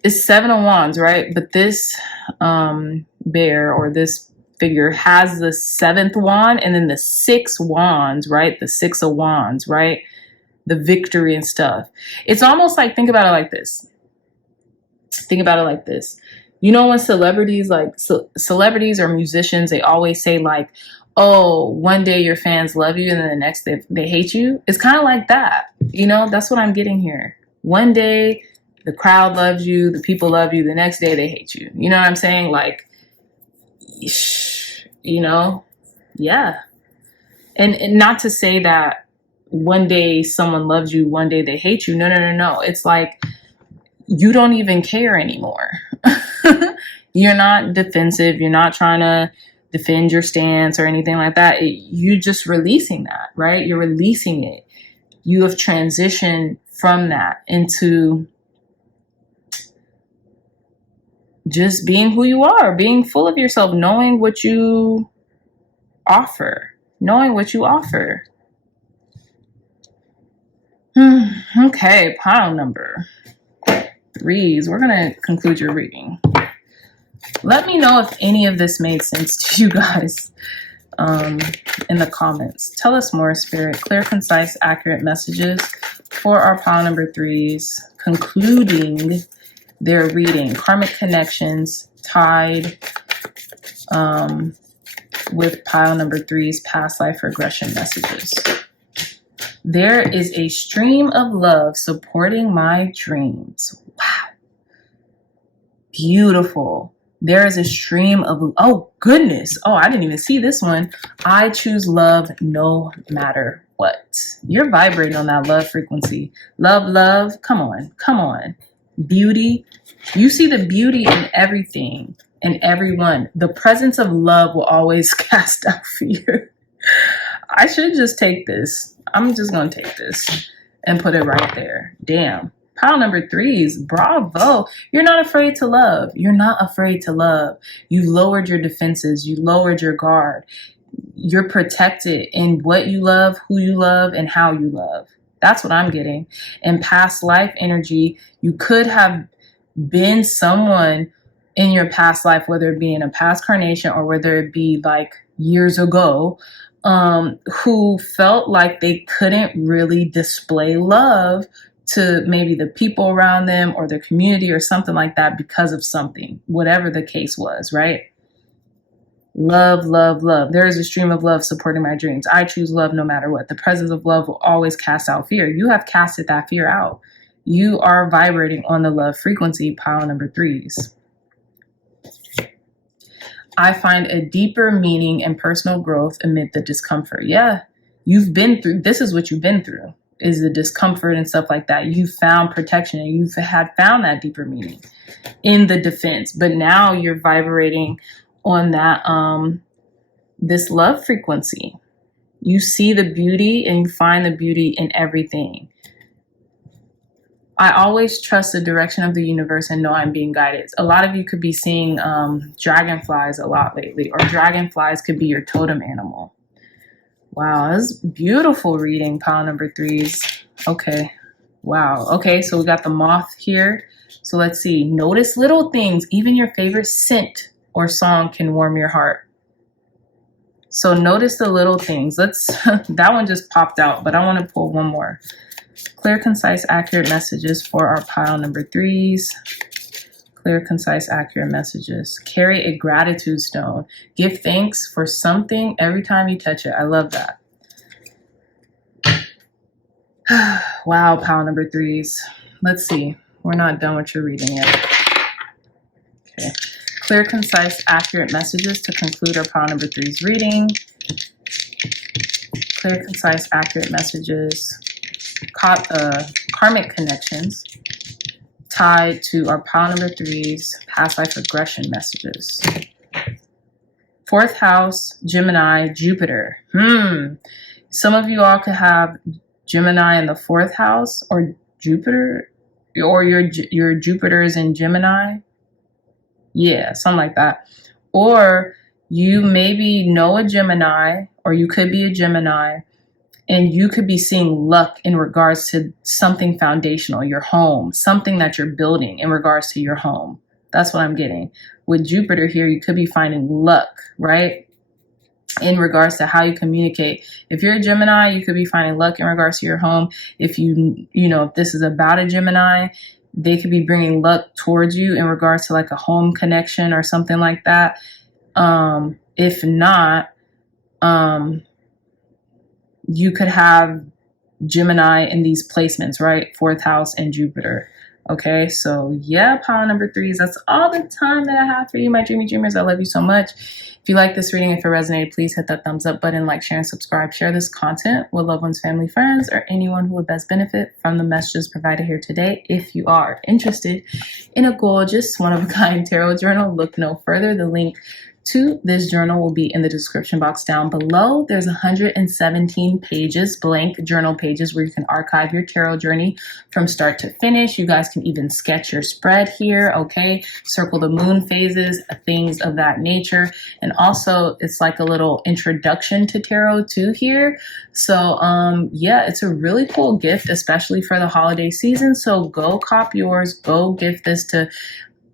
It's Seven of Wands, right? But this bear or this figure has the seventh wand and then the six wands, right? The Six of Wands, right? The victory and stuff. It's almost like, think about it like this. Think about it like this. You know, when celebrities, like celebrities or musicians, they always say like, oh, one day your fans love you and then the next day they hate you. It's kind of like that. You know, that's what I'm getting here. One day the crowd loves you, the people love you. The next day they hate you. You know what I'm saying? Like, you know, yeah. And not to say that one day someone loves you, one day they hate you. No. It's like, you don't even care anymore. You're not defensive. You're not trying to defend your stance or anything like that. You're just releasing that, right? You're releasing it. You have transitioned from that into just being who you are, being full of yourself, knowing what you offer, Okay, pile number threes. We're going to conclude your reading. Let me know if any of this made sense to you guys in the comments. Tell us more, Spirit. Clear, concise, accurate messages for our pile number threes, concluding their reading. Karmic connections tied with pile number three's past life regression messages. There is a stream of love supporting my dreams. Wow. Beautiful. There is a stream of, oh goodness. Oh, I didn't even see this one. I choose love no matter what. You're vibrating on that love frequency. Love. Come on. Beauty. You see the beauty in everything and everyone. The presence of love will always cast out fear. I should just take this. I'm just going to take this and put it right there. Damn. Pile number threes, bravo. You're not afraid to love. You're not afraid to love. You lowered your defenses. You lowered your guard. You're protected in what you love, who you love, and how you love. That's what I'm getting. In past life energy, you could have been someone in your past life, whether it be in a past carnation or whether it be like years ago, who felt like they couldn't really display love to maybe the people around them or their community or something like that because of something, whatever the case was, right? Love. There is a stream of love supporting my dreams. I choose love no matter what. The presence of love will always cast out fear. You have casted that fear out. You are vibrating on the love frequency, pile number threes. I find a deeper meaning and personal growth amid the discomfort. Yeah, you've been through, this is what you've been through, is the discomfort and stuff like that. You found protection and you've had found that deeper meaning in the defense. But now you're vibrating on that, this love frequency. You see the beauty and you find the beauty in everything. I always trust the direction of the universe and know I'm being guided. A lot of you could be seeing dragonflies a lot lately, or dragonflies could be your totem animal. Wow, that's beautiful reading, pile number threes. Okay, wow. Okay, so we got the moth here. So let's see. Notice little things. Even your favorite scent or song can warm your heart. So notice the little things. That one just popped out, but I want to pull one more. Clear, concise, accurate messages for our pile number threes. Clear, concise, accurate messages. Carry a gratitude stone. Give thanks for something every time you touch it. I love that. Wow, pile number threes. Let's see. We're not done with your reading yet. Okay. Clear, concise, accurate messages to conclude our pile number 3's reading. Clear, concise, accurate messages. Karmic connections tied to our pile number 3's past life regression messages. 4th house, Gemini, Jupiter. Some of you all could have Gemini in the 4th house, or Jupiter, or your Jupiter is in Gemini. Yeah, something like that. Or you maybe know a Gemini, or you could be a Gemini, and you could be seeing luck in regards to something foundational, your home, something that you're building in regards to your home. That's what I'm getting. With Jupiter here, you could be finding luck, right? In regards to how you communicate. If you're a Gemini, you could be finding luck in regards to your home. If if this is about a Gemini, they could be bringing luck towards you in regards to like a home connection or something like that. If not, you could have Gemini in these placements, right? 4th house and Jupiter. Okay, so yeah, pile number 3s. That's all the time that I have for you, my dreamy dreamers. I love you so much. If you like this reading, if it resonated, please hit that thumbs up button, like, share, and subscribe. Share this content with loved ones, family, friends, or anyone who would best benefit from the messages provided here today. If you are interested in a gorgeous, one-of-a-kind tarot journal, look no further. The link to this journal will be in the description box down below. There's 117 pages, blank journal pages, where you can archive your tarot journey from start to finish. You guys can even sketch your spread here, okay? Circle the moon phases, things of that nature. And also, it's like a little introduction to tarot too here. So yeah, it's a really cool gift, especially for the holiday season. So go cop yours, go gift this to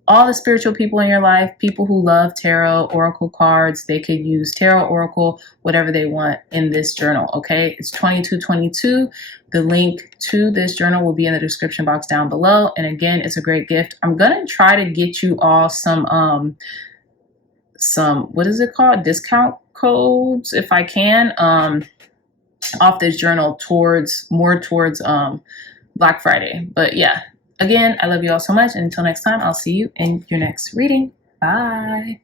all the spiritual people in your life, people who love tarot, oracle cards. They could use tarot, oracle, whatever they want in this journal, okay? It's 2222. The link to this journal will be in the description box down below. And again, it's a great gift. I'm going to try to get you all some, what is it called? Discount codes, if I can, off this journal more towards Black Friday. But yeah. Again, I love you all so much. And until next time, I'll see you in your next reading. Bye.